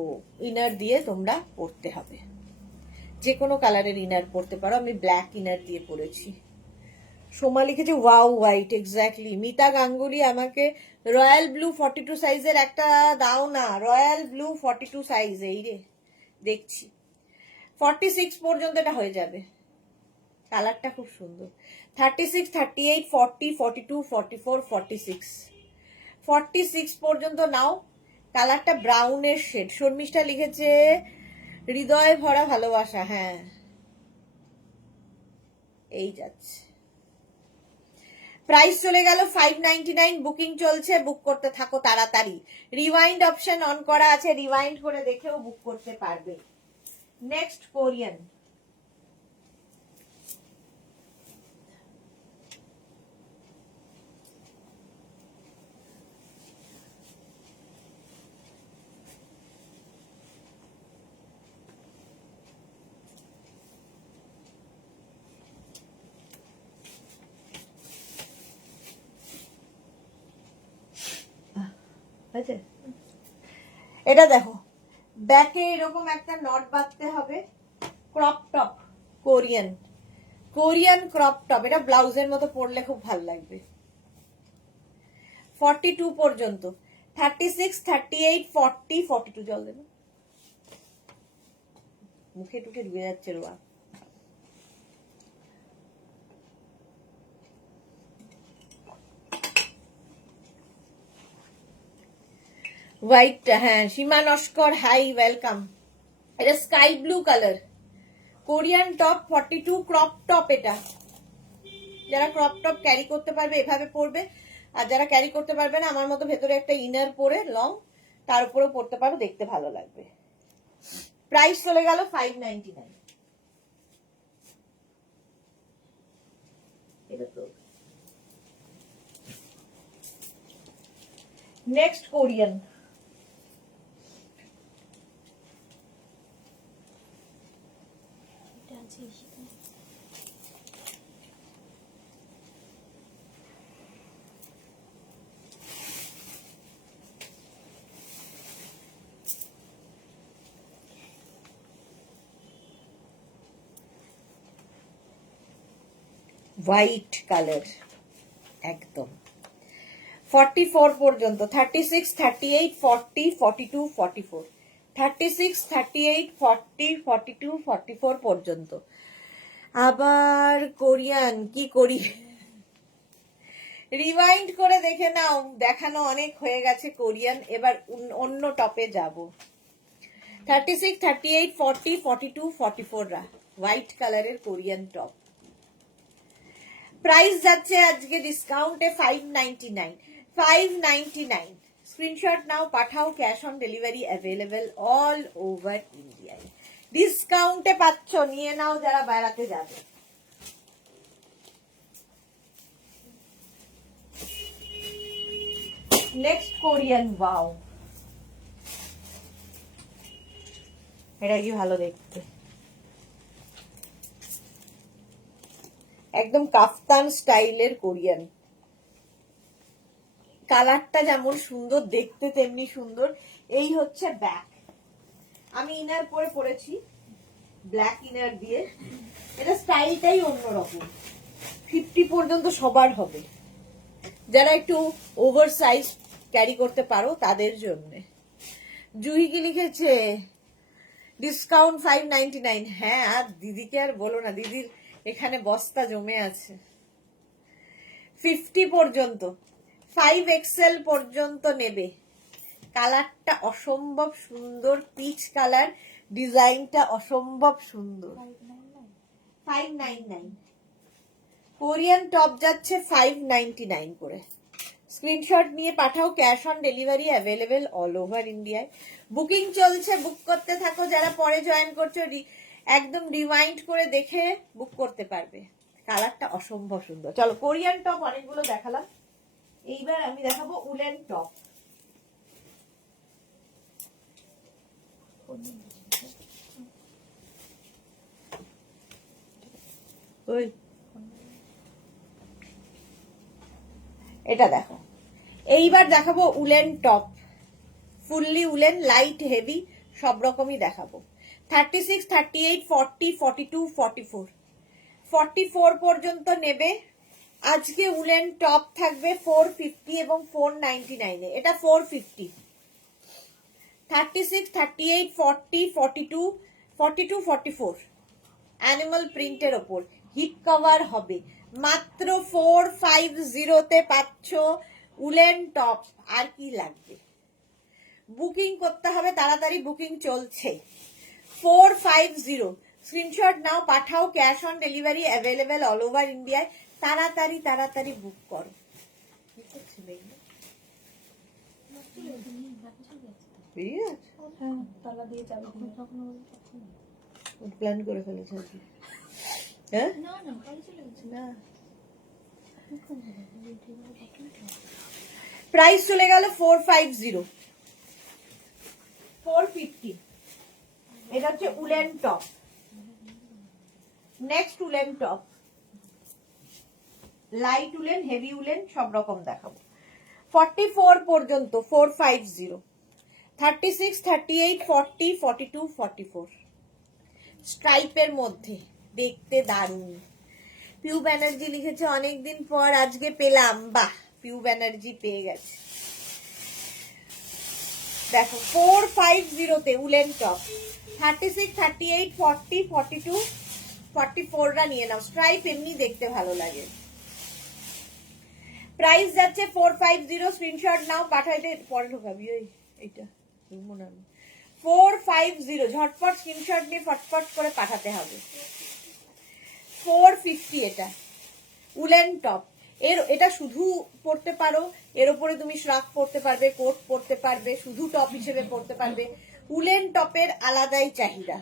ইনার দিয়ে তোমরা পরতে হবে, যে কোনো কালারের ইনার পরতে পারো। আমি ব্ল্যাক ইনার দিয়ে পরেছি। সোমা লিখেছে wow white, exactly. Mita Ganguly আমাকে রয়্যাল ব্লু 42 সাইজের একটা দাও না, রয়্যাল ব্লু 42 সাইজ, এই রে দেখছি 46 পর্যন্ত এটা হয়ে যাবে। কালারটা খুব সুন্দর। 36, 38, 40, 42, 44, 46, 46 পর্যন্ত নাও। কালারটা ব্রাউনের শেড। শর্মিষ্ঠা লিখেছে হৃদয় ভরা ভালোবাসা, হ্যাঁ এই যাচ্ছে। প্রাইস চলে গেল 599, বুকিং চলছে, বুক করতে থাকো তাড়াতাড়ি। রিওয়াইন্ড অপশন অন করা আছে, রিওয়াইন্ড করে দেখেও বুক করতে পারবে। নেক্সট কোরিয়ান, এটা দেখো ব্যাকে এরকম একটা নট বাঁধতে হবে। Crop top Korean, Korean crop top, এটা ব্লাউজের মতো পরলে খুব ভালো লাগবে। 42 পর্যন্ত, 36, 38, 40, 42, জল দেবে, মুখে টুকে ঢুকে যাচ্ছে রোয়া। হোয়াইট, হ্যাঁ সীমা নস্কর, হাই ওয়েলকাম। এটা sky blue colour, Korean top 42 crop top. এটা যারা ক্রপ টপ ক্যারি করতে পারবে এভাবে পরবে, আর যারা ক্যারি করতে পারবে না আমার মতো ভেতরে একটা ইনার পরে লং তার উপরেও পরতে পারো, দেখতে ভালো লাগবে। প্রাইস চলে গেল 599। নেক্সট কোরিয়ান, হোয়াইট কালার একদম। 44 পর্যন্ত, 36, 38, 40, 42, 44, 36, 38, 40, 42, 44 পর্যন্ত। আবার কোরিয়ান কি করি, রিওয়াইন্ড করে দেখে নাও, দেখানো অনেক হয়ে গেছে কোরিয়ান, এবার অন্য টপে যাব। 36, 38, 40, 42, 44 রা হোয়াইট কালারের কোরিয়ান টপ। প্রাইস যাচ্ছে আজকে ডিসকাউন্টে 599, 599। স্ক্রিনশট নাও, পাঠাও, cash on delivery available all over ইন্ডিয়ায়। ডিসকাউন্টে পাচ্ছ, নিয়ে নাও যারা বেড়াতে যাবে। নেক্সট কোরিয়ান, ওয়াও এটা কি ভালো দেখতে, একদম কাফতান স্টাইলের কোরিয়ান। কালারটা যেমন সুন্দর দেখতে তেমনি সুন্দর। এই হচ্ছে ব্যাক, আমি ইনার পরে পরেছি ব্ল্যাক ইনার দিয়ে। এটা স্টাইলটাই অন্যরকম। 50 পর্যন্ত সবার হবে, যারা একটু ওভার সাইজ ক্যারি করতে পারো তাদের জন্য। জুহি কি লিখেছে ডিসকাউন্ট 599, হ্যাঁ আর দিদিকে আর বলো না, দিদির এখানে বস্তা জমে আছে। 50 পর্যন্ত, 5XL পর্যন্ত নেবে। কালারটা অসম্ভব সুন্দর, পিচ কালার, ডিজাইনটা অসম্ভব সুন্দর। 599 কোরিয়ান টপ যাচ্ছে 599 করে। স্ক্রিনশট নিয়ে পাঠাও, cash on delivery available all over ইন্ডিয়ায়। বুকিং চলছে, বুক করতে থাকো। যারা পরে জয়েন করছো একদম রিওয়াইন্ড করে দেখে বুক করতে পারবে। কালারটা অসম্ভব সুন্দর। চলো কোরিয়ান টপ অনেকগুলো দেখালাম, এইবার আমি দেখাবো উলেন টপ। এটা দেখো, এইবার দেখাবো woollen top, fully woollen, light heavy সব রকমই দেখাবো। 36, 38, 40, 42, 44, 44 পর্যন্ত নেবে। আজকে উলেন টপ থাকবে 450 এবং 499 এ, এটা 450। 36, 38, 40, 42, 42, 44 অ্যানিমাল প্রিন্টের ওপর হিপ কভার হবে। মাত্র 450 তে পাচ্ছ উলেন টপ। আর কি লাগবে? বুকিং করতে হবে তাড়াতাড়ি, বুকিং চলছে। 450 স্ক্রিনশট নাও, পাঠাও, cash on delivery available all over ইন্ডিয়ায়। তাড়াতাড়ি তাড়াতাড়ি বুক করো। প্ল্যান করে ফেলেছে হ্যাঁ না, প্রাইস চলে গেল 450, 450। এটা হচ্ছে woollen top. Next woollen top, light woollen, heavy woollen সব রকম দেখাবো। 44 পর্যন্ত 450, 36, 38, 40, 42, 44 স্ট্রাইপের মধ্যে দেখতে দারুণ। পিউ ব্যানার্জি লিখেছে অনেকদিন পর আজকে পেলাম। বাহ, পিউ ব্যানার্জি পেয়ে গেছে। দেখো 450 তে উলেন টপ, 36, 38, 40, 42, 44 রা নিয়ে নাও। স্ট্রাইপ এমনি দেখতে ভালো লাগে। প্রাইস যাচ্ছে 450, স্ক্রিনশট নাও, পাঠাইতে পরে ঢোকাবি ওই এইটা মনে হয় 450, ঝটপট স্ক্রিনশট নিয়ে ফটফট করে পাঠাতে হবে। 450 এটা উলেন টপ। এটা শুধু পরতে পারো, এর উপরে তুমি শ্রাক পরতে পারবে, কোট পরতে পারবে, শুধু টপ হিসেবে পরতে পারবে। উলেন টপের আলাদাই চাহিদা।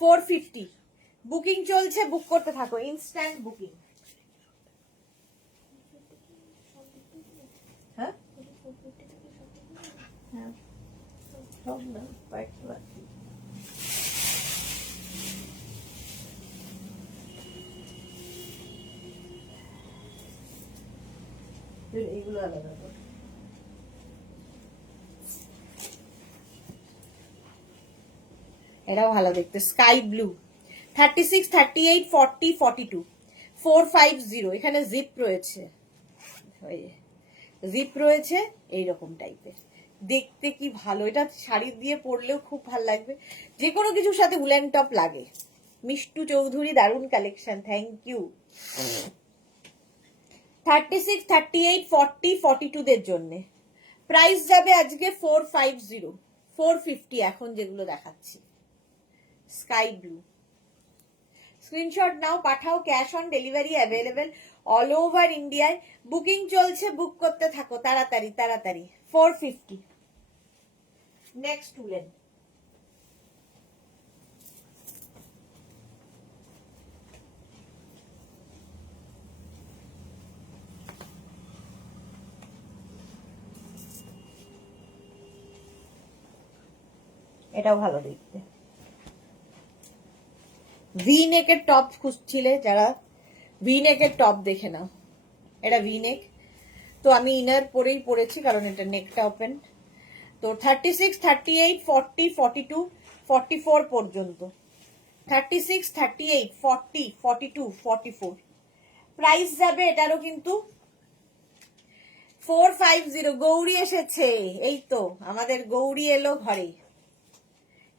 450 বুকিং চলছে, বুক করতে থাকো, ইনস্ট্যান্ট বুকিং। হ্যাঁ সব না, এইগুলো আলাদা। এটাও ভালো দেখতে, স্কাই ব্লু। 36, 38, 40, 42, 450। এখানে জিপ রয়েছে, জিপ রয়েছে এইরকম টাইপের, দেখতে কি ভালো। এটা শাড়ি দিয়ে পরলেও খুব ভালো লাগবে, যে কোনো কিছুর সাথে উলেন টপ লাগে। মিষ্টু চৌধুরী দারুণ কালেকশন, থ্যাংক ইউ। 36, 38, 40, 42 দের জন্য প্রাইস যাবে আজকে 450, 450 এখন যেগুলো দেখাচ্ছি। স্কাই ব্লু, স্ক্রিনশট নাও, পাঠাও, cash on delivery available all over ইন্ডিয়ায়। বুকিং চলছে, বুক করতে থাকো তাড়াতাড়ি তাড়াতাড়ি। 450। নেক্সট উলেন, এটাও ভালো দেখতে। ভি নেকের টপ খুঁজছিলে যারা, ভি নেকের টপ দেখে নাও। এটা ভি নেক, তো আমি ইনার পরেই পরেছি কারণ এটা নেকটা ওপেন। তো 36, 38, 40, 42, 44 পর্যন্ত। 36, 38, 40, 42, 44 প্রাইস যাবে এটারও কিন্তু 450। গৌরী এসেছে, এই তো আমাদের গৌরী এলো ঘরে।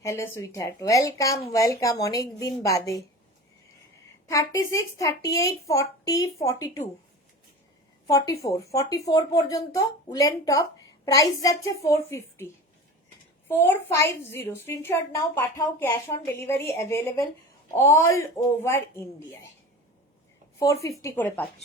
হ্যালো সুইটহার্ট, ওয়েলকাম ওয়েলকাম, অনেকদিন বাদে। 36, 38, 40, 42, 44, 44 পর্যন্ত উলেন টপ। প্রাইস যাচ্ছে 450, 450। স্ক্রিনশট নাও, পাঠাও, cash on delivery available all over ইন্ডিয়ায়। 450 করে পাচ্ছ।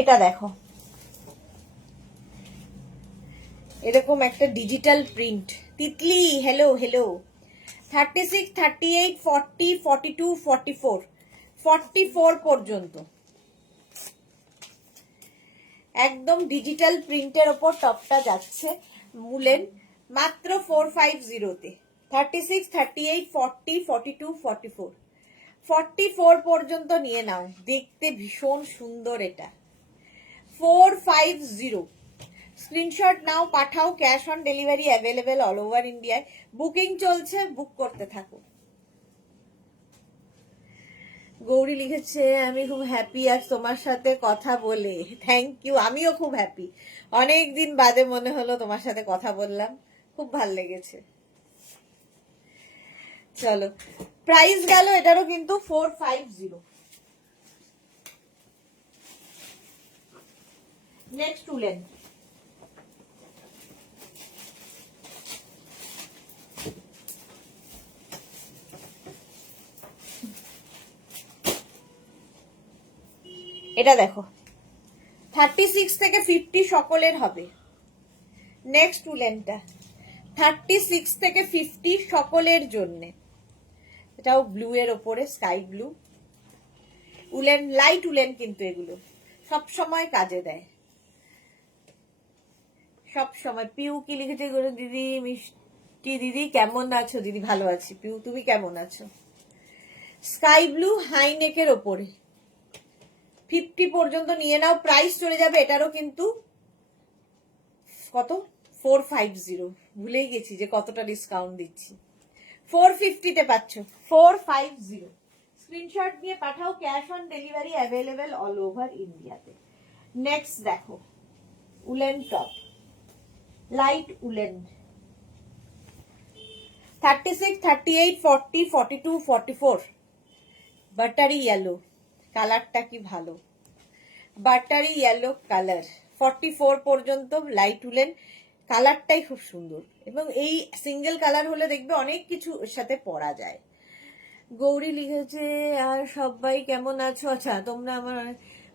এটা দেখো, এরকম একটা digital print. Titli hello hello. 36, 38, 40, 42, 44, 44 পর্যন্ত একদম ডিজিটাল প্রিন্টের ওপর টপটা যাচ্ছে উলেন মাত্র 450-তে। 36, 38, 40, 42, 44, 44 পর্যন্ত নিয়ে নাও। দেখতে ভীষণ সুন্দর এটা। 450 স্ক্রিনশট নাও, পাঠাও। Cash on delivery available all over ইন্ডিয়ায়। বুকিং চলছে, বুক করতে থাকো। গৌরী লিখেছে আমি খুব হ্যাপি আজ তোমার সাথে কথা বলে। থ্যাংক ইউ, আমিও খুব হ্যাপি। অনেক দিন বাদে মনে হলো তোমার সাথে কথা বললাম, খুব ভাল লেগেছে। চলো, প্রাইস গেল এটারও কিন্তু 450। Next woollen. এটা দেখো, 36 থেকে 50 সকলের হবে। নেক্সট উলেনটা 36 থেকে 50 সকলের জন্য। এটাও ব্লু এর ওপরে, sky blue woollen, light woollen, কিন্তু এগুলো সব সময় কাজে দেয়, সব সময়। পিউ কি লিখেছে দিদি? মিষ্টি দিদি কেমন আছো? দিদি ভালো আছি। পিউ তুমি কেমন আছো? স্কাই ব্লু হাই নেকের ওপরে 50 পর্যন্ত নিয়ে নাও। প্রাইস চলে যাবে এটারও কিন্তু কত, 450। ভুলেই গেছি যে কতটা ডিসকাউন্ট দিচ্ছি। 450-তে পাচ্ছ। 450 স্ক্রিনশট দিয়ে পাঠাও। Cash on delivery available all over ইন্ডিয়াতে। নেক্সট দেখো woollen top, light woollen. 36, 38, 40, 42, 44 buttery yellow. কালারটা কি ভালো, বাটারি ইয়েলো কালার। 44 পর্যন্ত লাইট উলেন, কালারটাই খুব সুন্দর। এবং এই সিঙ্গেল কালার হলে দেখবে অনেক কিছু সাথে পরা যায়। গৌরী লিখেছে আর সবাই কেমন আছো? আচ্ছা, তোমরা আমার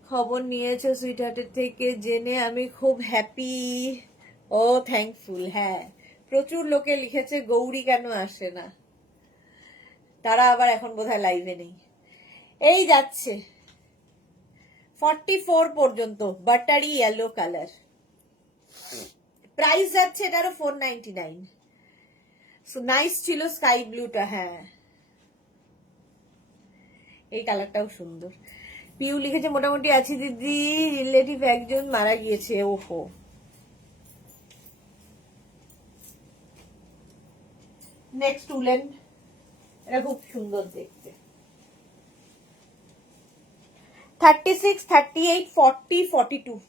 খবর নিয়েছো সুইটহার্টের থেকে জেনে আমি খুব হ্যাপি। ও থ্যাঙ্কফুল। হ্যাঁ, প্রচুর লোকে লিখেছে গৌরী কেন আসে না, তারা আবার এখন বোধহয় লাইভে নেই। এই যাচ্ছে 44 পর্যন্ত বাটারি ইয়েলো কালার। প্রাইস যাচ্ছে এটারও 499। নাইস ছিল স্কাই ব্লুটা। হ্যাঁ, এই কালারটাও সুন্দর। পিউ লিখেছে মোটামুটি আছি দিদি, রিলেটিভ একজন মারা গিয়েছে। ওহো, নেক্সট উলেন, এটা খুব সুন্দর দেখতে। 36, 38, 40, 42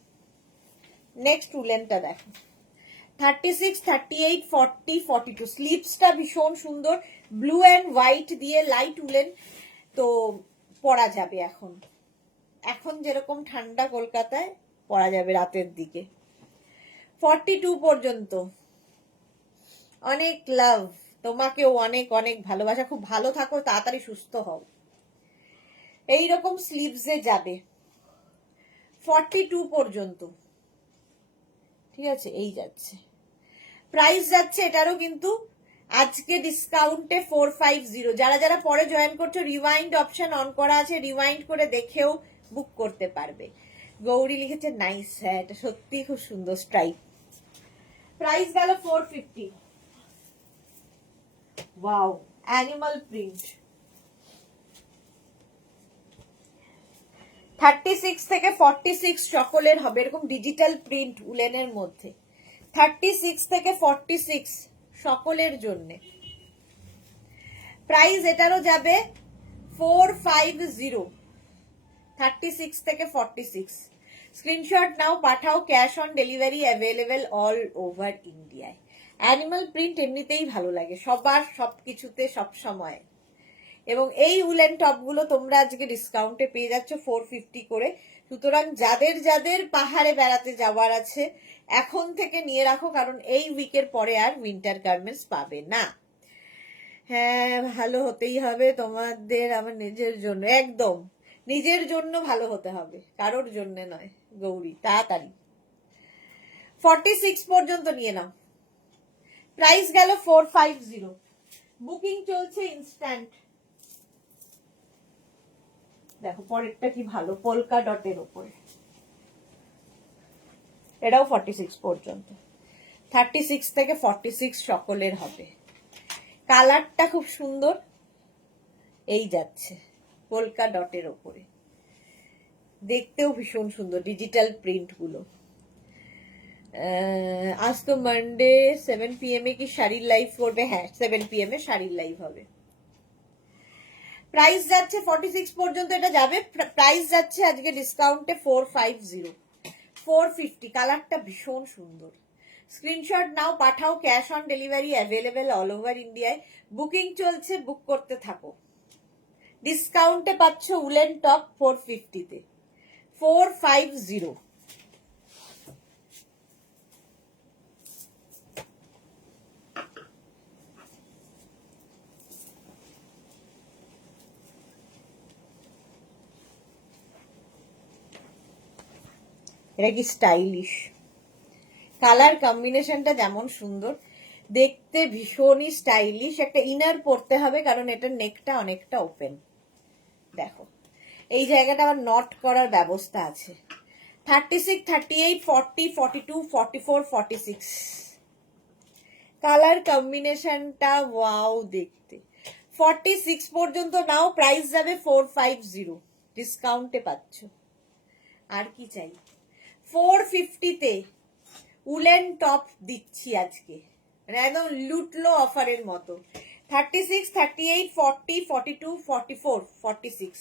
নেক্সট উলেনটা দেখো। 36, 38, 40, 42 স্লিপসটা ভীষণ সুন্দর, ব্লু অ্যান্ড হোয়াইট দিয়ে লাইট উলেন। তো পরা যাবে এখন, এখন যেরকম ঠান্ডা কলকাতায়, পরা যাবে রাতের দিকে। 42 পর্যন্ত। অনেক লাভ তোমাকেও, অনেক অনেক ভালোবাসা। খুব ভালো থাকো, তাড়াতাড়ি সুস্থ হও। এইরকম স্লিভসে যাবে 42 পর্যন্ত। ঠিক আছে, এই যাচ্ছে। প্রাইস যাচ্ছে এটারও কিন্তু আজকে ডিসকাউন্টে 450। যারা যারা পরে জয়েন করছো, রিওয়াইন্ড অপশন অন করা আছে, রিওয়াইন্ড করে দেখেও বুক করতে পারবে। গৌরী লিখেছে নাইস। হ্যাঁ, এটা সত্যি খুব সুন্দর স্ট্রাইপ। প্রাইস গেল 450। Wow, animal print. 36 থেকে 46 সকলের হবে এরকম ডিজিটাল প্রিন্ট উলেনের মধ্যে। 36 থেকে 46 সকলের জন্য। প্রাইস এটারও যাবে 450। 36 থেকে 46 স্ক্রিনশট নাও, পাঠাও। Cash on delivery available all over ইন্ডিয়ায়। অ্যানিমাল প্রিন্ট এমনিতেই ভালো লাগে সবার, সবকিছুতে সব সময়। এবং এই উলেন টপগুলো তোমরা আজকে ডিসকাউন্টে পেয়ে যাচ্ছ 450 করে। সুতরাং যাদের যাদের পাহাড়ে বেড়াতে যাওয়ার আছে এখন থেকে নিয়ে রাখো, কারণ এই উইকের পরে আর উইন্টার গার্মেন্টস পাবে না। হ্যাঁ, ভালো হতেই হবে তোমাদের, আমার নিজের জন্য। একদম নিজের জন্য ভালো হতে হবে, কারোর জন্য নয় গৌরী, তাড়াতাড়ি। 46 পর্যন্ত নিয়ে নাও। প্রাইস গেল 450। বুকিং চলছে ইনস্ট্যান্ট। দেখো পরেরটা কি ভালো, পোলকা ডটের উপরে, এটাও 46 পর্যন্ত। 36 থেকে 46 সকলের হবে। কালারটা খুব সুন্দর, এই যাচ্ছে পোলকা ডটের উপরে, দেখতেও ভীষণ সুন্দর ডিজিটাল প্রিন্ট গুলো। আজ তো মানডে 7 PM এ কি শাড়ির লাইভ করবে? হ্যাঁ 7 PM এ শাড়ির লাইভ হবে। প্রাইস যাচ্ছে 46 পর্যন্ত এটা যাবে। প্রাইস যাচ্ছে আজকে ডিসকাউন্টে 450, 450। কালারটা ভীষণ সুন্দর। স্ক্রিনশট নাও, পাঠাও। Cash on delivery available all over ইন্ডিয়ায়। বুকিং চলছে, বুক করতে থাকো। ডিসকাউন্টে পাচ্ছ উলেন টপ 450 তে, 450। এটা কি স্টাইলিশ, কালার কম্বিনেশনটা যেমন সুন্দর, দেখতে ভীষণই স্টাইলিশ। একটা ইনার পরতে হবে কারণ এটার নেকটা অনেকটা ওপেন। দেখো এই জায়গাটা আবার নট করার ব্যবস্থা আছে। 36, 38, 40, 42, 44, 46 কালার কম্বিনেশনটা ওয়াও দেখতে। 46 পর্যন্ত নাও। প্রাইস যাবে 450, ডিসকাউন্টে পাচ্ছ। আর কি চাই? 450 তে উলেন টপ দিচ্ছি আজকে, মানে একদম লুটলো অফারের মতো। 36, 38, 40, 42, 44, 46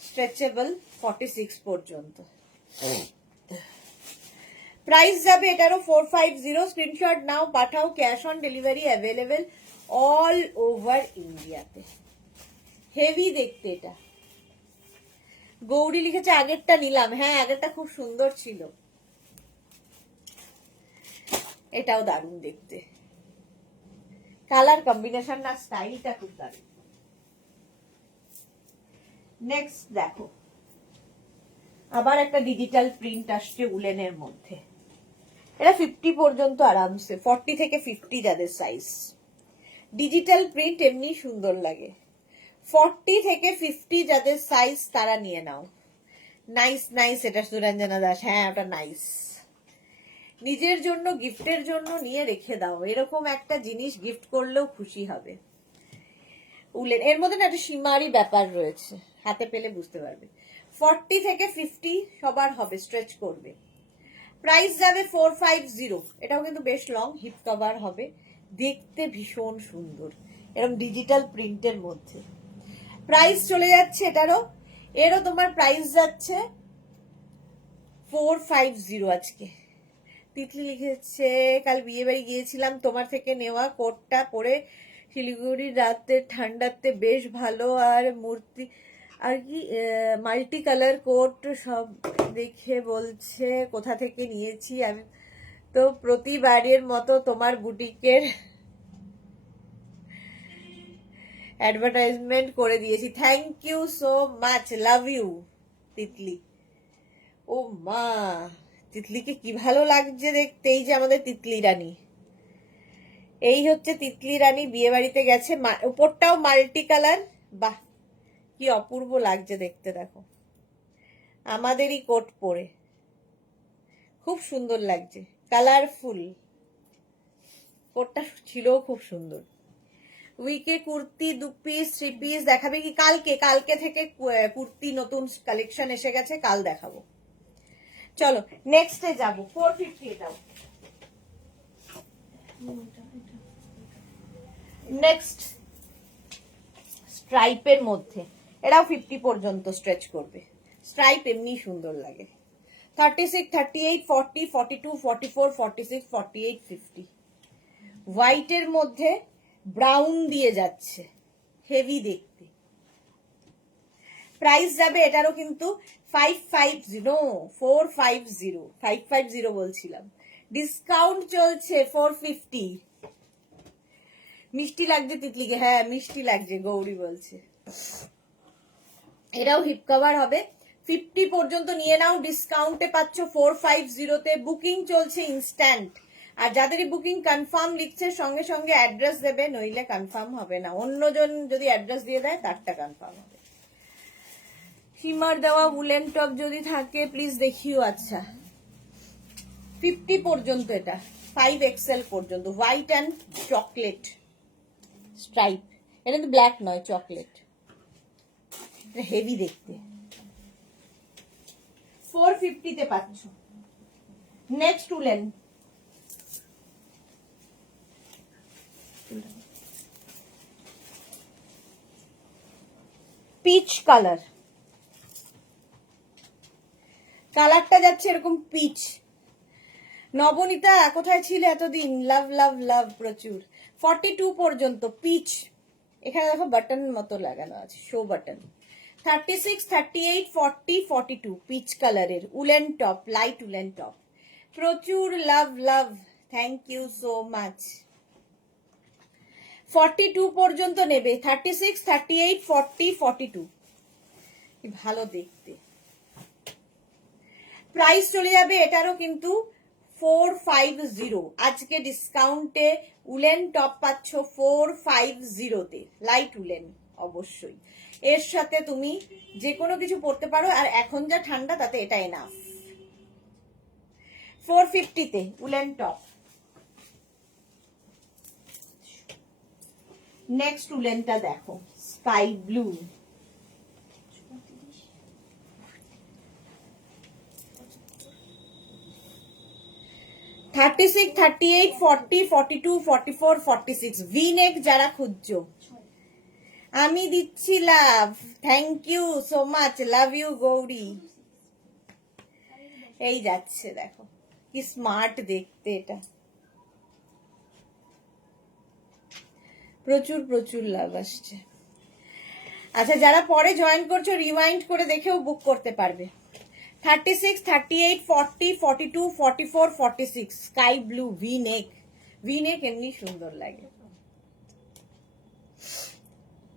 স্ট্রেচেবল 46 পর্যন্ত। প্রাইস যাবে এটারও 450। স্ক্রিনশট নাও, পাঠাও। Cash on delivery available all over ইন্ডিয়াতে। হেভি দেখতে এটা। গৌরী লিখেছে আগেরটা নিলাম। হ্যাঁ আগেরটা খুব সুন্দর ছিল, এটাও দারুণ দেখতে। কালার কম্বিনেশন না স্টাইলটা খুব দারুণ। নেক্সট দেখো আবার একটা ডিজিটাল প্রিন্ট আসছে উলেনের মধ্যে। এটা 50 পর্যন্ত আরামসে, 40 থেকে 50 যাদের সাইজ। ডিজিটাল প্রিন্ট এমনি সুন্দর লাগে। 40 থেকে 50 যাদের সাইজ তারা নিয়ে নাও। নাইস নাইস, এটা সুরঞ্জনা দাস। হ্যাঁ ওটা নাইস। নিজের জন্য গিফটের জন্য নিয়ে রেখে দাও, এরকম একটা জিনিস গিফট করলেও খুশি হবে। উলেন এর মধ্যে না একটা সীমারি ব্যাপার রয়েছে, হাতে পেলে বুঝতে পারবে। 40 থেকে 50 সবার হবে, স্ট্রেচ করবে। প্রাইস যাবে 450। এটাও কিন্তু বেশ লং, হিপ কভার হবে, দেখতে ভীষণ সুন্দর, এরকম ডিজিটাল প্রিন্টের মধ্যে। প্রাইস চলে যাচ্ছে এটারও, এরও তোমার প্রাইস যাচ্ছে 450 আজকে। তিতলি লিখেছে কাল বিয়ে বাড়ি গিয়েছিলাম, তোমার থেকে নেওয়া কোটটা পরে শিলিগুড়ির রাতে ঠান্ডাতে বেশ ভালো। আর মূর্তি আর কি মাল্টি কালার কোট সব দেখে বলছে কোথা থেকে নিয়েছি। আমি তো প্রতিবারের মতো তোমার বুটিকের অ্যাডভার্টাইজমেন্ট করে দিয়েছি। Thank you so much, love you Titli. ও মা, তিতলিকে কি ভালো লাগছে দেখতে। এই যে আমাদের তিতলি রানী, এই হচ্ছে তিতলি রানী, বিয়ে বাড়িতে গেছে। উপরটাও মাল্টি কালার, বাহ কি অপূর্ব লাগছে দেখতে। দেখো আমাদেরই কোট পরে খুব সুন্দর লাগছে, কালারফুল কোটটা ছিল খুব সুন্দর। উইকে কুর্তি 2 পিস 3 পিস দেখাবে কি? কালকে থেকে কুর্তি নতুন কালেকশন এসে গেছে, কাল দেখাবো। চলো নেক্সটে যাবো, 450 যাও। নেক্সট স্ট্রাইপের মধ্যে, এটাও 50 পর্যন্ত স্ট্রেচ করবে। স্ট্রাইপ এমনি সুন্দর লাগে। 36, 38, 40, 42, 44, 46, 48, 50 হোয়াইটের মধ্যে ব্রাউন দিয়ে যাচ্ছে, হেভি দেখতে। প্রাইস যাবে এটারও কিন্তু 550, 450, 550 বলছিলাম। ডিসকাউন্ট চলছে 450। মিষ্টি লাগছে তিতলিকে? হ্যাঁ মিষ্টি লাগছে, গৌরী বলছে। এটাও হিপ কভার হবে, 50 পর্যন্ত নিয়ে নাও, ডিসকাউন্টে পাচ্ছ 450-তে। বুকিং চলছে ইনস্ট্যান্ট। আর যাদেরই বুকিং কনফার্ম লিখছে সঙ্গে সঙ্গে অ্যাড্রেস দেবে, নইলে কনফার্ম হবে না। অন্যজন যদি অ্যাড্রেস দিয়ে দেয় তারটা কনফার্ম হবে। শিমার দেওয়া উলেন টপ যদি থাকে প্লিজ দেখিও। আচ্ছা 50 পর্যন্ত, এটা 5XL পর্যন্ত, হোয়াইট অ্যান্ড চকলেট স্ট্রাইপ। এটা কিন্তু ব্ল্যাক নয়, চকলেট, হেভি দেখতে। 450-তে পাচ্ছ। Next woollen, peach colour. কালারটা যাচ্ছে এরকম পিচ। নবনীতা কোথায় ছিলে এতদিন? লাভ লাভ লাভ প্রচুর। 42 পর্যন্ত পিচ। এখানে দেখো বাটন মতো লাগানো আছে, শো বাটন। 36, 38, 40, 42 পিচ কালারের woollen top, light woollen top. প্রচুর লাভ লাভ, থ্যাংক ইউ সো মাচ। 42 পর্যন্ত নেবে। 36, 38, 40, 42 ভালো দেখতে। প্রাইস চলে যাবে এটারও কিন্তু 450। আজকে ডিসকাউন্টে উলেন টপ পাচ্ছ 450-তে, লাইট উলেন অবশ্যই। এর সাথে তুমি যে কোনো কিছু পরতে পারো, আর এখন যা ঠান্ডা তাতে এটা এনাফ। 450-তে উলেন টপ। নেক্সট উলেনটা দেখো, sky blue. Thirty six, 38, 40, 42, 44, 46 V neck যারা খুঁজছো আমি দিচ্ছি love. Thank you so much, love you Gauri. এই যাচ্ছে দেখো কি স্মার্ট দেখতে, এটা প্রচুর প্রচুর লাভ আসছে। আচ্ছা যারা পরে জয়েন করছো রিমাইন্ড করে দেখেও বুক করতে পারবে। 36, 38, 40, 42, 44, 46 স্কাই ব্লু ভি-নেক। ভি-নেক এমনি সুন্দর লাগে।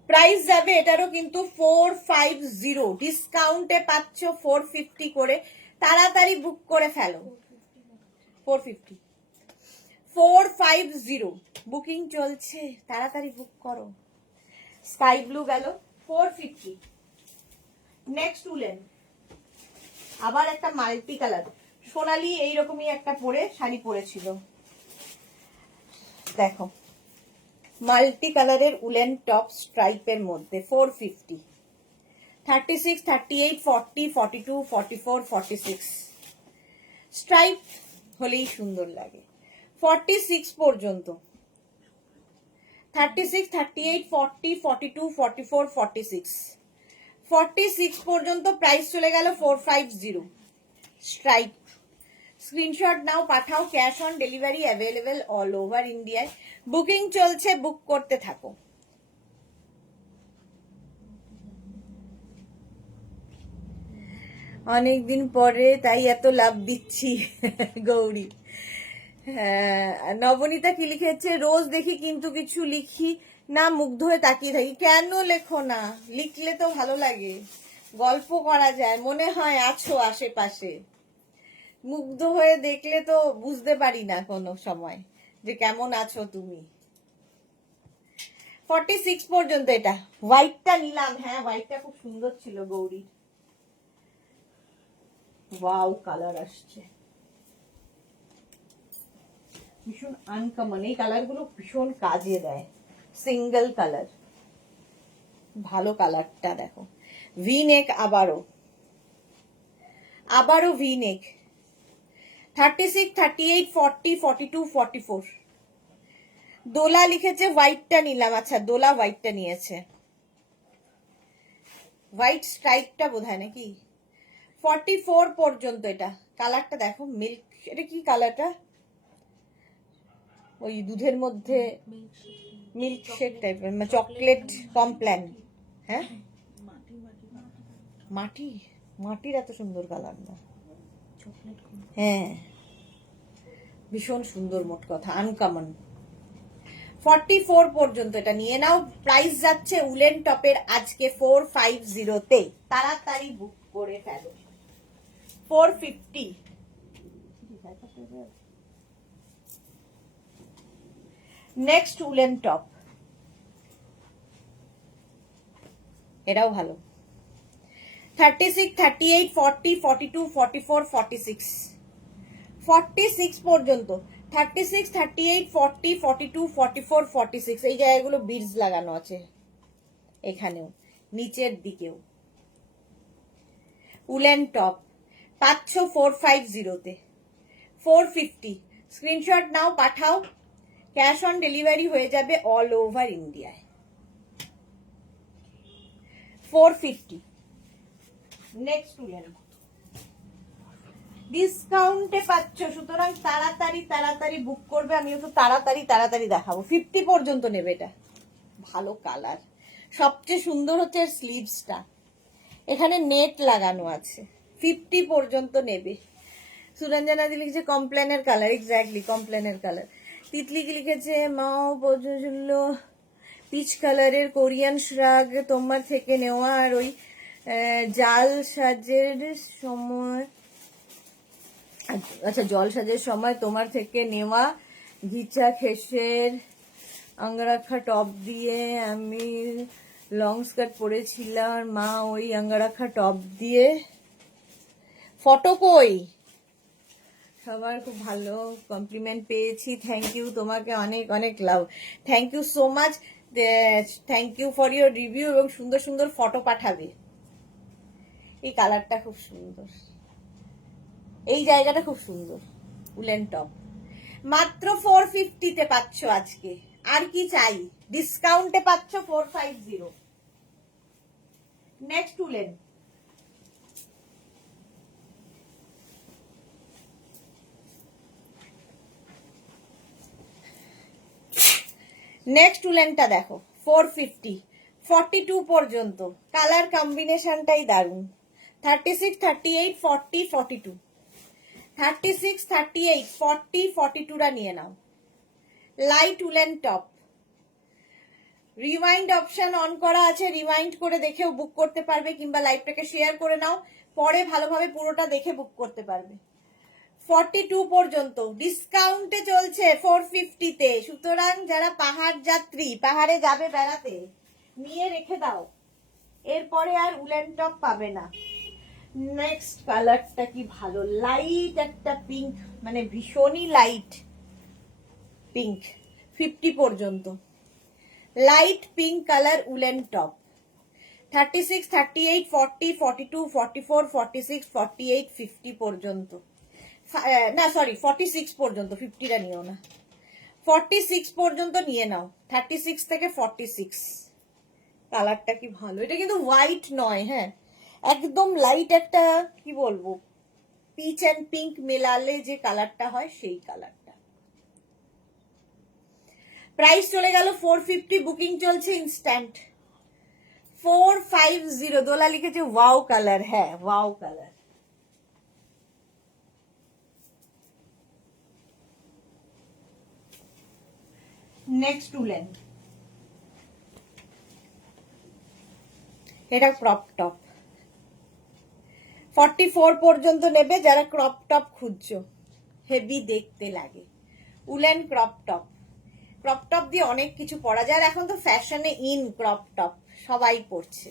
প্রাইস যাবে এটারও কিন্তু 450, ডিসকাউন্টে পাচ্ছ 450 করে। তাড়াতাড়ি বুক করে ফেলো। 450, 450 বুকিং চলছে, তাড়াতাড়ি বুক করো। স্কাই ব্লু গেল 450। নেক্সট উলেন, আবার একটা মাল্টি কালার। সোনালি এইরকমই একটা পরে শাড়ি পরেছিল, দেখো মাল্টি কালারের উলেন টপ স্ট্রাইপের মধ্যে 450। 36, 38, 40, 42, 44, 46 স্ট্রাইপ হলেই সুন্দর লাগে। 46 পর্যন্ত। 36, 38, 40, 42, 44, 46 46 পর্যন্ত প্রাইস চলে গেল 450 স্ট্রাইপ। স্ক্রিনশট নাও, পাঠাও। Cash on delivery available all over ইন্ডিয়ায়। বুকিং চলছে, বুক করতে থাকো। অনেকদিন পরে তাই এত লাভ দিচ্ছি গৌরী। হ্যাঁ, নবনীতা কি লিখেছে? রোজ দেখি কিন্তু কিছু লিখি না, মুগ্ধ হয়ে তাকিয়ে থাকি। কেন লেখো না? লিখলে তো ভালো লাগে, গল্প করা যায়, মনে হয় আছো আশেপাশে। মুগ্ধ হয়ে দেখলে তো বুঝতে পারি না কোনো সময় যে কেমন আছো তুমি। 46 পর্যন্ত। এটা হোয়াইটটা নিলাম। হ্যাঁ হোয়াইটটা খুব সুন্দর ছিল গৌরী। ওয়াও কালার আসছে, ভীষণ আনকমন। এই কালার গুলো ভীষণ কাজে দেয়। সিঙ্গেল কালার, ভালো কালারটা দেখো। ভি-নেক, আবারও ভি-নেক। 36, 38, 40, 42, 44 দোলা লিখেছে হোয়াইটটা নিলাম। আচ্ছা দোলা হোয়াইটটা নিয়েছে, হোয়াইট স্ট্রাইপটা বোধহয় নাকি। 44 পর্যন্ত। এটা কালারটা দেখো, মিল্ক। এটা কি কালারটা? ওই দুধের মধ্যে মিল্ক শেক টাইপের, চকলেট কমপ্ল্যান। হ্যাঁ মাটি, মাটির এত সুন্দর কালার না। হ্যাঁ ভীষণ সুন্দর, মোট কথা আনকমন। 44 পর্যন্ত এটা নিয়ে নাও। প্রাইস যাচ্ছে উলেন টপের আজকে 450-তে, তাড়াতাড়ি বুক করে ফেলো। 450। নেক্সট উলেন টপ, এটাও ভালো। 36, 38, 40, 42, 44, 46, 46 পর্যন্ত। 36, 38, 40, 42, 44, 46 এই জায়গাগুলো বিডস লাগানো আছে, এখানেও নিচের দিকেও। উলেন টপ পাচ্ছ 450-তে, 450। স্ক্রিনশট নাও, পাঠাও, ক্যাশ অন ডেলিভারি হয়ে যাবে অল ওভার ইন্ডিয়ায়। 450। নেক্সট উলেন ডিসকাউন্টে পাচ্ছ, সুতরাং তাড়াতাড়ি তাড়াতাড়ি বুক করবে। আমিও তো তাড়াতাড়ি তাড়াতাড়ি দেখাবো। 50 পর্যন্ত নেবে এটা, ভালো কালার। সবচেয়ে সুন্দর হচ্ছে স্লিভসটা, এখানে নেট লাগানো আছে। 50 পর্যন্ত নেবে। সুরঞ্জনা দি লিখেছে কমপ্লেনের কালার, এক্স্যাক্টলি কমপ্লেনের কালার। তিতলি কি লিখেছে মাও পর্যন্ত পিচ কালারের কোরিয়ান শ্রাগ তোমার থেকে নেওয়া, আর ওই জাল সাজের সময়, আচ্ছা জল সাজের সময় তোমার থেকে নেওয়া ঘিচা খেসের আঙ্গারাখা টপ দিয়ে আমি লং স্কার্ট পরেছিলাম, আর মা ওই আঙ্গারাখা টপ দিয়ে। ফটো কই? সবার খুব ভালো কমপ্লিমেন্ট পেয়েছি, থ্যাংক ইউ তোমাকে, অনেক অনেক love, thank you so much, thank you for your review, এবং সুন্দর সুন্দর ফটো পাঠাবে। এই কালারটা খুব সুন্দর, এই জায়গাটা খুব সুন্দর। উলেন টপ মাত্র 450-তে পাচ্ছ আজকে, আর কি চাই? ডিসকাউন্টে পাচ্ছ 450। নেক্সট উলেন, নেক্সট উলেনটা দেখো 450, 42 পর্যন্ত। কালার কম্বিনেশনটাই দারুন। 36, 38, 40, 42, 36, 38, 40, 42টা নিয়ে নাও। Light woollen top, remind option on করা আছে, রিমাইন্ড করে দেখেও বুক করতে পারবে, কিংবা লাইভটাকে শেয়ার করে নাও, পরে ভালোভাবে পুরোটা দেখে বুক করতে পারবে। 42 পর্যন্ত ডিসকাউন্টে চলছে 450-তে, সুতরাং যারা পাহাড় যাত্রী, পাহাড়ে যাবে বেড়াতে, নিয়ে রেখে দাও, এরপরে আর উলেন টপ পাবে না। নেক্সট কালারটা কি ভালো, লাইট একটা পিঙ্ক, মানে ভীষণই লাইট পিঙ্ক। 50 পর্যন্ত light pink colour woollen top. 36, 38, 40, 42, 44, 46, 48, 50 পর্যন্ত, না সরি 46 পর্যন্ত, 50টা নিও না, 46 পর্যন্ত নিয়ে নাও। 36 থেকে 46, কালারটা কি ভালো। এটা কিন্তু হোয়াইট নয়, হ্যাঁ একদম লাইট একটা, কি বলবো, পিচ এন্ড পিঙ্ক মেলালে যে কালারটা হয় সেই কালারটা। প্রাইস চলে গেল 450, বুকিং চলছে ইনস্ট্যান্ট। 450, দোলা লিখেছে ওয়াও কালার, হ্যাঁ ওয়াও কালার। নেক্সট উলেন, এটা ক্রপ টপ। 44 পর্যন্ত নেবে যারা ক্রপ টপ খুঁজছো, হেভি দেখতে লাগে। Woollen crop top, crop top দিয়ে অনেক কিছু পরা যায়, এখন তো ফ্যাশনে ইন ক্রপ টপ, সবাই পরছে।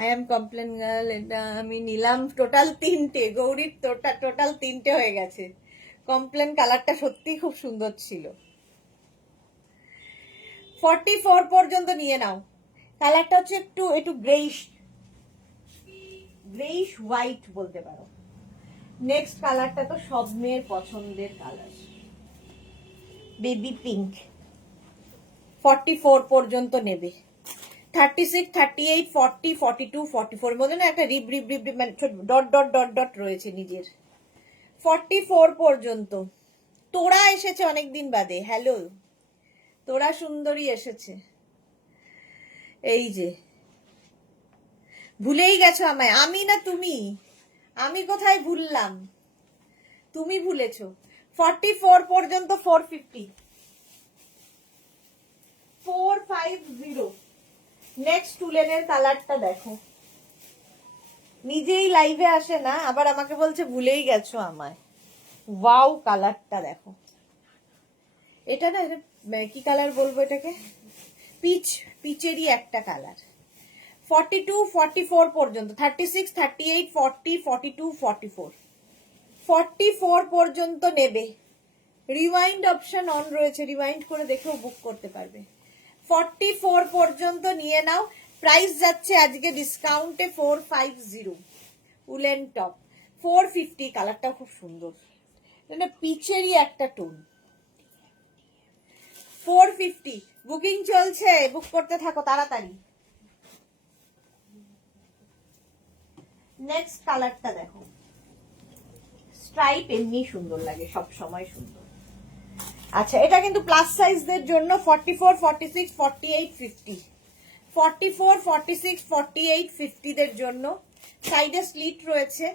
আই এম কমপ্লেন গার্ল, এটা আমি নিলাম টোটাল 3টে, গৌরীর টোটাল 3টে হয়ে গেছে। কমপ্লেন কালারটা সত্যি খুব সুন্দর ছিল। 44 পর্যন্ত নিয়ে নাও। কালারটা হচ্ছে একটু একটু গ্রেইশ হোয়াইট বলতে পারো। নেক্সট কালারটা তো সব মেয়ের পছন্দের কালার, বেবি পিঙ্ক। 44 পর্যন্ত নেবে। 36, 38, 40, 42, 44 মধ্যে না একটা রিব মানে ডট ডট ডট ডট রয়েছে নিজের। 44 পর্যন্ত। তোরা এসেছে অনেকদিন বাদে, হ্যালো তোরা সুন্দরী এসেছে। এই যে ভুলেই গেছো আমায়, আমি না তুমি, আমি কোথায় ভুললাম, তুমি ভুলেছো। 44 পর্যন্ত 450, 450। নেক্সট উলেনের কালারটা দেখো, নিজেই লাইভে আসে না, আবার আমাকে বলছে ভুলেই গেছো আমায়। ওয়াও, কালারটা দেখো। এটা না, এটা কি কালার বলবো এটাকে, পিচেরই একটা কালার। 42, 44 পর্যন্ত, 36, 38, 40, 42, 44, 44 পর্যন্ত নেবে। রিওয়াইন্ড অপশন অন রয়েছে, রিওয়াইন্ড করে দেখেও বুক করতে পারবে। 44 পর্যন্ত নিয়ে নাও। প্রাইস যাচ্ছে আজকে ডিসকাউন্টে 450। Woollen top 450। কালারটা খুব সুন্দর, এটা পিচেরই একটা টোন। 450 বুকিং চলছে, বুক করতে থাকো তাড়াতাড়ি। নেক্সট কালারটা দেখো। স্ট্রাইপ এমনি সুন্দর লাগে, সব সময় সুন্দর। আচ্ছা, এটা কিন্তু প্লাস সাইজদের জন্য। 44, 46, 48, 50, 44, 46, 48, 50 দের জন্য। সাইডে স্লিট রয়েছে,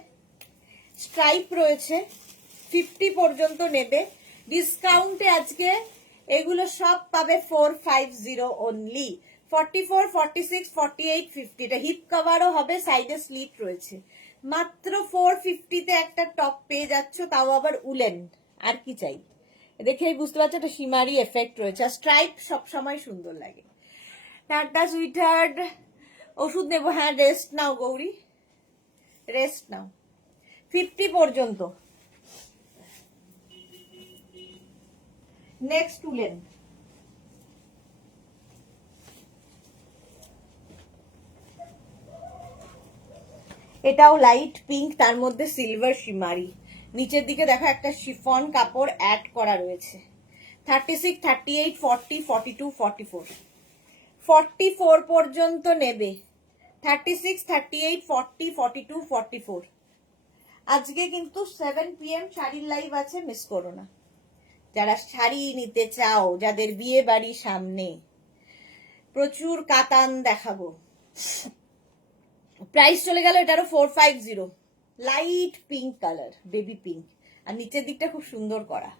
স্ট্রাইপ রয়েছে। 50 পর্যন্ত নেবে। ডিসকাউন্টে আজকে এগুলো সব পাবে 450 অনলি। 44, 46, 48, 50, এটা হিপ কভারও হবে, সাইডে স্লিট রয়েছে। মাত্র 450 তে একটা টপ পেয়ে যাচ্ছ, তাও আবার উলেন। আর কি চাই? দেখেই বুঝতে পারছো একটা শিমারি এফেক্ট রয়েছে। আর স্ট্রাইপ সবসময় সুন্দর লাগে। টাটা সুইটহার্ট, ওষুধ নেবো? হ্যাঁ, রেস্ট নাও গৌরী, রেস্ট নাও। 50 পর্যন্ত। Next woollen. এটাও লাইট পিঙ্ক, তার মধ্যে সিলভার শিমারি। নিচের দিকে দেখো একটা শিফন কাপড় অ্যাড করা রয়েছে। 36, 38, 40, 42, 44, 44 পর্যন্ত নেবে। 36, 38, 40, 42, 44। আজকে কিন্তু 7 PM শাড়ির লাইভ আছে, মিস করো না। যারা শাড়ি নিতে চাও, যাদের বিয়ে বাড়ি সামনে, প্রচুর কাতান দেখাবো। প্রাইস চলে গেল এটারও 450। Light pink colour, baby pink, আর নিচের দিকটা খুব সুন্দর করা।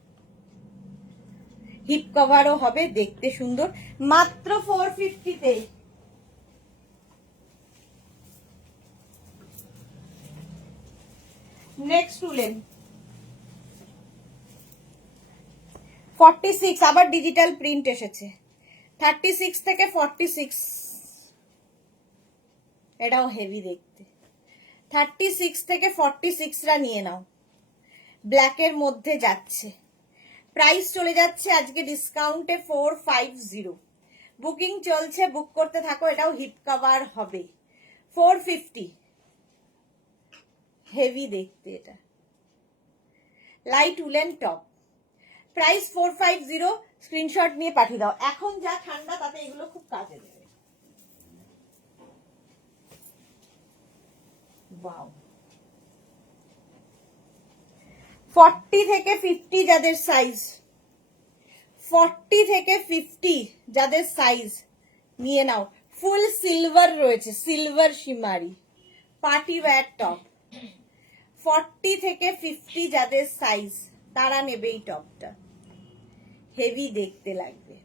হিপ কভারও হবে, দেখতে সুন্দর। মাত্র 450 তে। নেক্সট উলেন 46, আবার ডিজিটাল প্রিন্ট এসেছে। 36 থেকে 46, এটাও হেভি দেখতে। 36 থেকে 46 রা নিয়ে নাও। ব্ল্যাকের মধ্যে যাচ্ছে। প্রাইস চলে যাচ্ছে আজকে ডিসকাউন্টে 450। বুকিং চলছে, বুক করতে থাকো। এটাও হিপ কভার হবে। 450, হেভি দেখতে এটা। Light woollen top, price 450। Screenshot নিয়ে পাঠিয়ে দাও। এখন যা ঠান্ডা, তাতে এগুলো খুব কাজে দেবে। ওয়াও, 40 থেকে 50 যাদের সাইজ, 40 থেকে 50 যাদের সাইজ নিয়ে নাও। ফুল সিলভার রয়েছে, সিলভার শিমারি পার্টি ওয়্যার টপ। 40 থেকে 50 যাদের সাইজ, তারা নেবে এই টপটা, হেভি দেখতে লাগবে।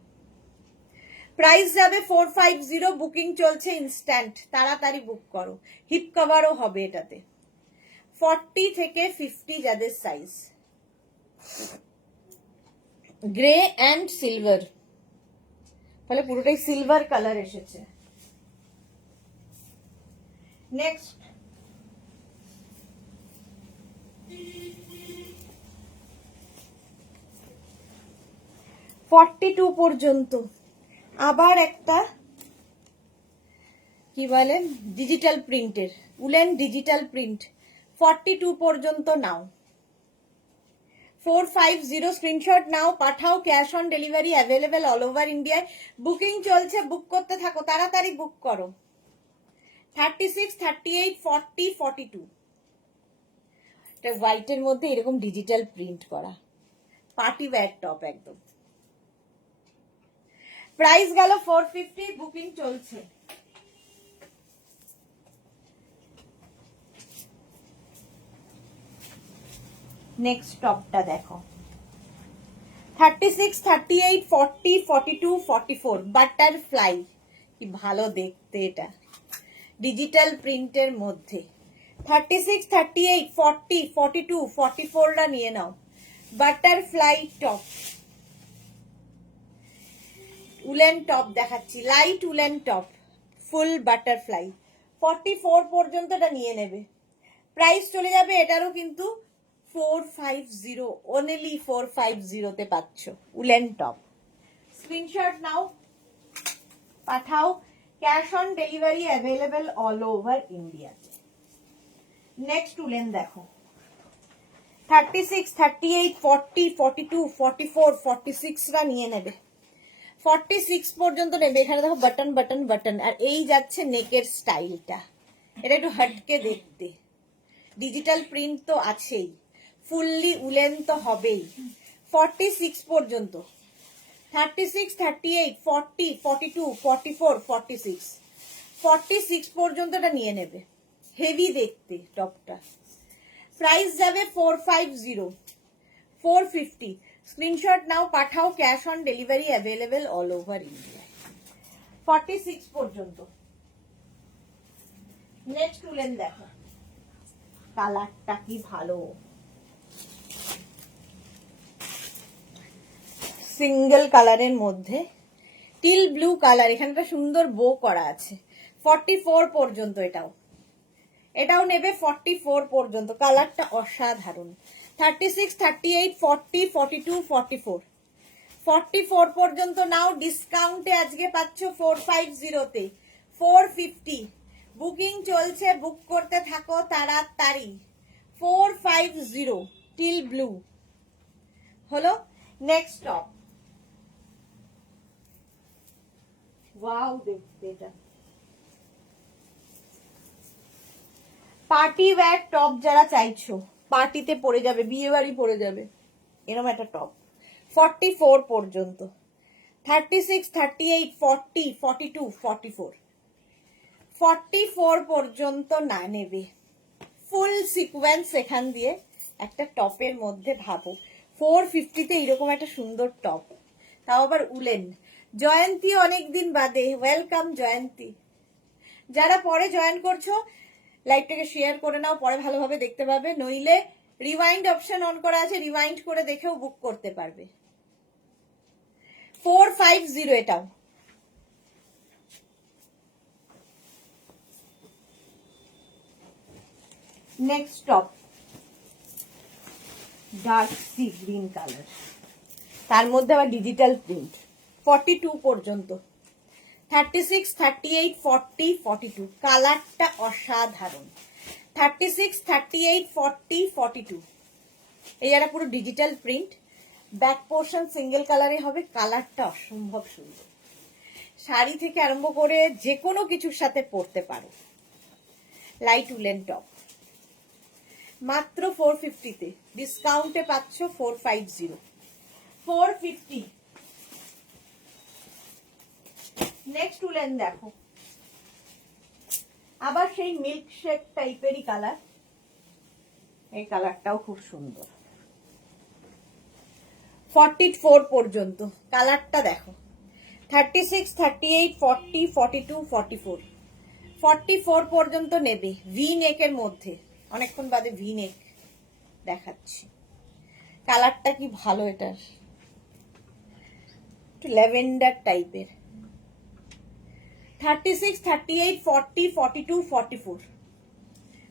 প্রাইস যাবে 450। বুকিং চলছে ইনস্ট্যান্ট, তাড়াতাড়ি বুক করো। হিপ কভারও হবে এটাতে। 40 থেকে 50 যাদের সাইজ। গ্রে অ্যান্ড সিলভার, ফলে পুরোটাই সিলভার কালার এসেছে। নেক্সট 42 পর্যন্ত। আবার একটা কি বলেন, ডিজিটাল প্রিন্টের উলেন, ডিজিটাল প্রিন্ট। 42 পর্যন্ত নাও। 450 স্ক্রিনশট নাও, পাঠাও। Cash on delivery available all over ইন্ডিয়ায়। বুকিং চলছে, বুক করতে থাকো, তাড়াতাড়ি বুক করো। 36, 38, 40, 42। এটা হোয়াইটের মধ্যে এরকম ডিজিটাল প্রিন্ট করা, পার্টি ওয়্যার টপ একদম। প্রাইস গেল 450। বুকিং চলছে। নেক্সট টপটা দেখো। 36, 38, 40, 42, 44 বাটারফ্লাই। কি ভালো দেখতে এটা, ডিজিটাল প্রিন্টের মধ্যে। 36, 38, 40, 42, 44টা নিয়ে নাও। বাটারফ্লাই টপ, উলেন টপ দেখাচ্ছি, লাইট উলেন টপ, ফুল বাটারফ্লাই। 44 পর্যন্ত এটা নিয়ে নেবে। প্রাইস চলে যাবে এটারও কিন্তু 450, অনলি 450 তে পাচ্ছ উলেন টপ। স্ক্রিনশট নাও, পাঠাও। Cash on delivery available all over India. Next woollen দেখো, 36, 38, 40, 42, 44, 46রা নিয়ে নেবে। 46 পর্যন্ত নেবে। এখানে দেখো বাটন বাটন বাটন, আর এই যাচ্ছে নেকের স্টাইলটা, এটা একটু হটকে দেখতে। ডিজিটাল প্রিন্ট তো আছেই, ফুললি উলেন তো হবেই। 46 পর্যন্ত, 36, 38, 40, 42, 44, 46, 46 পর্যন্ত এটা নিয়ে নেবে। হেভি দেখতে টপটা। প্রাইস যাবে 450, 450। স্ক্রিনশট নাও, পাঠাও। Cash on delivery available all over India. 46 পর্যন্ত। নেক্সট উলেন দেখো, কালারটা কি ভালো, সিঙ্গেল কালারের মধ্যে টিল ব্লু কালার, এখানে একটা সুন্দর বো করা আছে। 44 পর্যন্ত এটাও নেবে। 44 পর্যন্ত, কালারটা অসাধারণ। 36, 38, 40, 42, 44, 44 পর্যন্ত নাও। ডিসকাউন্টে আজকে পাচ্ছ 450 তে, 450। বুকিং চলছে, বুক করতে থাকো তাড়াতাড়ি। 450 টিল ব্লু হলো। নেক্সট টপ, ওয়াও দেখতে এটা। পার্টি ওয়্যার টপ যারা চাইছো, পার্টিতে পরে যাবে, বিয়ে বাড়ি পরে যাবে, এরকম একটা টপ। 44 পর্যন্ত, 36, 38, 40, 42, 44, 44 পর্যন্ত না নেবে। ফুল সিকোয়েন্স এখান দিয়ে একটা টপের মধ্যে ভাবো। 450 তে এরকম একটা সুন্দর টপ, তাও আবার উলেন। জয়ন্তী অনেকদিন বাদে, ওয়েলকাম জয়ন্তী। যারা পরে জয়েন করছো লাইভটাকে শেয়ার করে নাও, পরে ভালোভাবে দেখতে পাবে। নইলে রিওয়াইন্ড অপশন অন করা আছে, রিওয়াইন্ড করে দেখেও বুক করতে পারবে। 450 এটাও। Next top, dark sea green colour, তার মধ্যে আবার ডিজিটাল প্রিন্ট। 42 পর্যন্ত, 36, 38, 40, 42, কালারটা অসাধারণ। 36, 38, 40, 42, এই একটা পুরো digital print. Back portion single কালারে হবে, কালারটা অসম্ভব সুন্দর। শাড়ি থেকে আরম্ভ করে যে কোনো কিছুর সাথে পরতে পারো। লাইট উলেন টপ, মাত্র 450 তে, ডিসকাউন্টে পাচ্ছ 450, 450। নেক্সট উলেন দেখো, আবার সেই মিল্ক শেক টাইপেরই কালার, এই কালারটাও খুব সুন্দর। 44 পর্যন্ত, কালারটা দেখো। 36, 38, 40, 42, 44, 44 পর্যন্ত নেবে। ভি নেকের মধ্যে, অনেকক্ষণ বাদে ভি নেক দেখাচ্ছি। কালারটা কি ভালো এটার, একটু ল্যাভেন্ডার টাইপের। 36, 38, 40, 42, 44,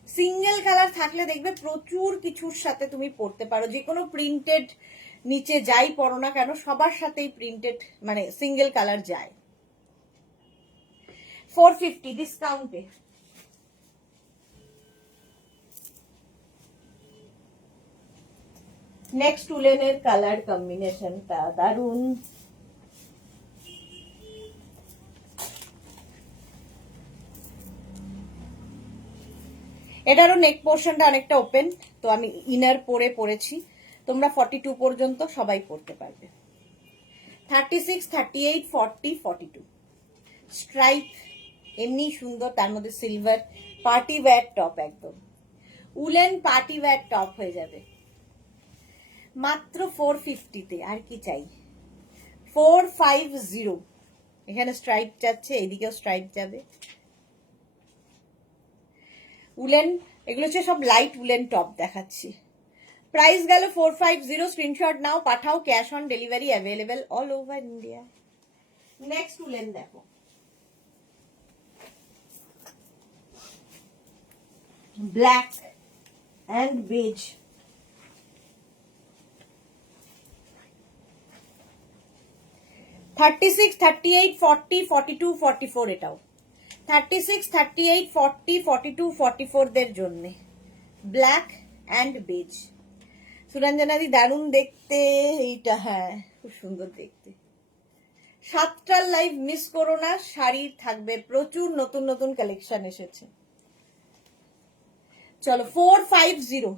সিঙ্গেল কালার থাকলে দেখবে প্রচুর কিছুর সাথে তুমি পরতে পারো। যে কোনো প্রিন্টেড নিচে যাই পরো না কেন, সবার সাথেই প্রিন্টেড মানে সিঙ্গেল কালার যায়। 450 ডিসকাউন্টে। নেক্সট উলেনের কালার কম্বিনেশনটা দারুন। এটারও নেক পোর্শনটা অনেকটা ওপেন, তো আমি ইনার পরেছি। তোমরা 42 পর্যন্ত সবাই পরতে পারবে। 36, 38, 40, 42, স্ট্রাইপ এমনি সুন্দর, তার মধ্যে সিলভার, পার্টি ওয়্যার টপ, একদম উলেন পার্টি ওয়্যার টপ হয়ে যাবে মাত্র 450 তে। আর কি চাই? 450। এখানে স্ট্রাইপ যাচ্ছে, এইদিকেও স্ট্রাইপ যাবে। উলেন এগুলো হচ্ছে সব লাইট উলেন টপ দেখাচ্ছি। প্রাইস গেল 450। স্ক্রিনশট নাও, পাঠাও, cash on delivery available all over India. Next woollen দেখো, black and beige. Thirty six, 38, 40, 42, 44 এটাও 36, 38, 40, 42, 44 দের জন্য ব্ল্যাক অ্যান্ড বেজ। সুরঞ্জনাদি দারুণ দেখতে এইটা, হ্যাঁ খুব সুন্দর দেখতে। 7টার লাইভ মিস করো না, শাড়ি থাকবে প্রচুর, নতুন নতুন কালেকশন এসেছে। চলো 450।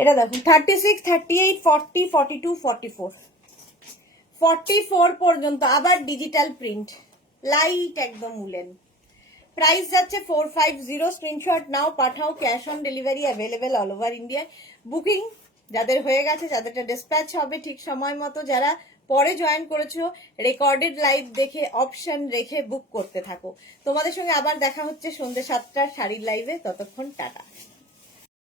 এটা দেখুন 36, 38, 40, 42, 44, 44 পর্যন্ত আবার ডিজিটাল প্রিন্ট, লাইট একদম উলেন। প্রাইস যাচ্ছে 450। স্ক্রিনশট নাও, পাঠাও, cash on delivery available all over India. Booking যাদের হয়ে গেছে, যাদেরটা ডিসপ্যাচ হবে ঠিক সময় মতো, যারা পরে জয়েন করেছো রেকর্ডেড লাইভ দেখে অপশন রেখে বুক করতে থাকো। তোমাদের সঙ্গে আবার দেখা হচ্ছে সন্ধ্যে 7টার শাড়ির লাইভে, ততক্ষণ টাটা।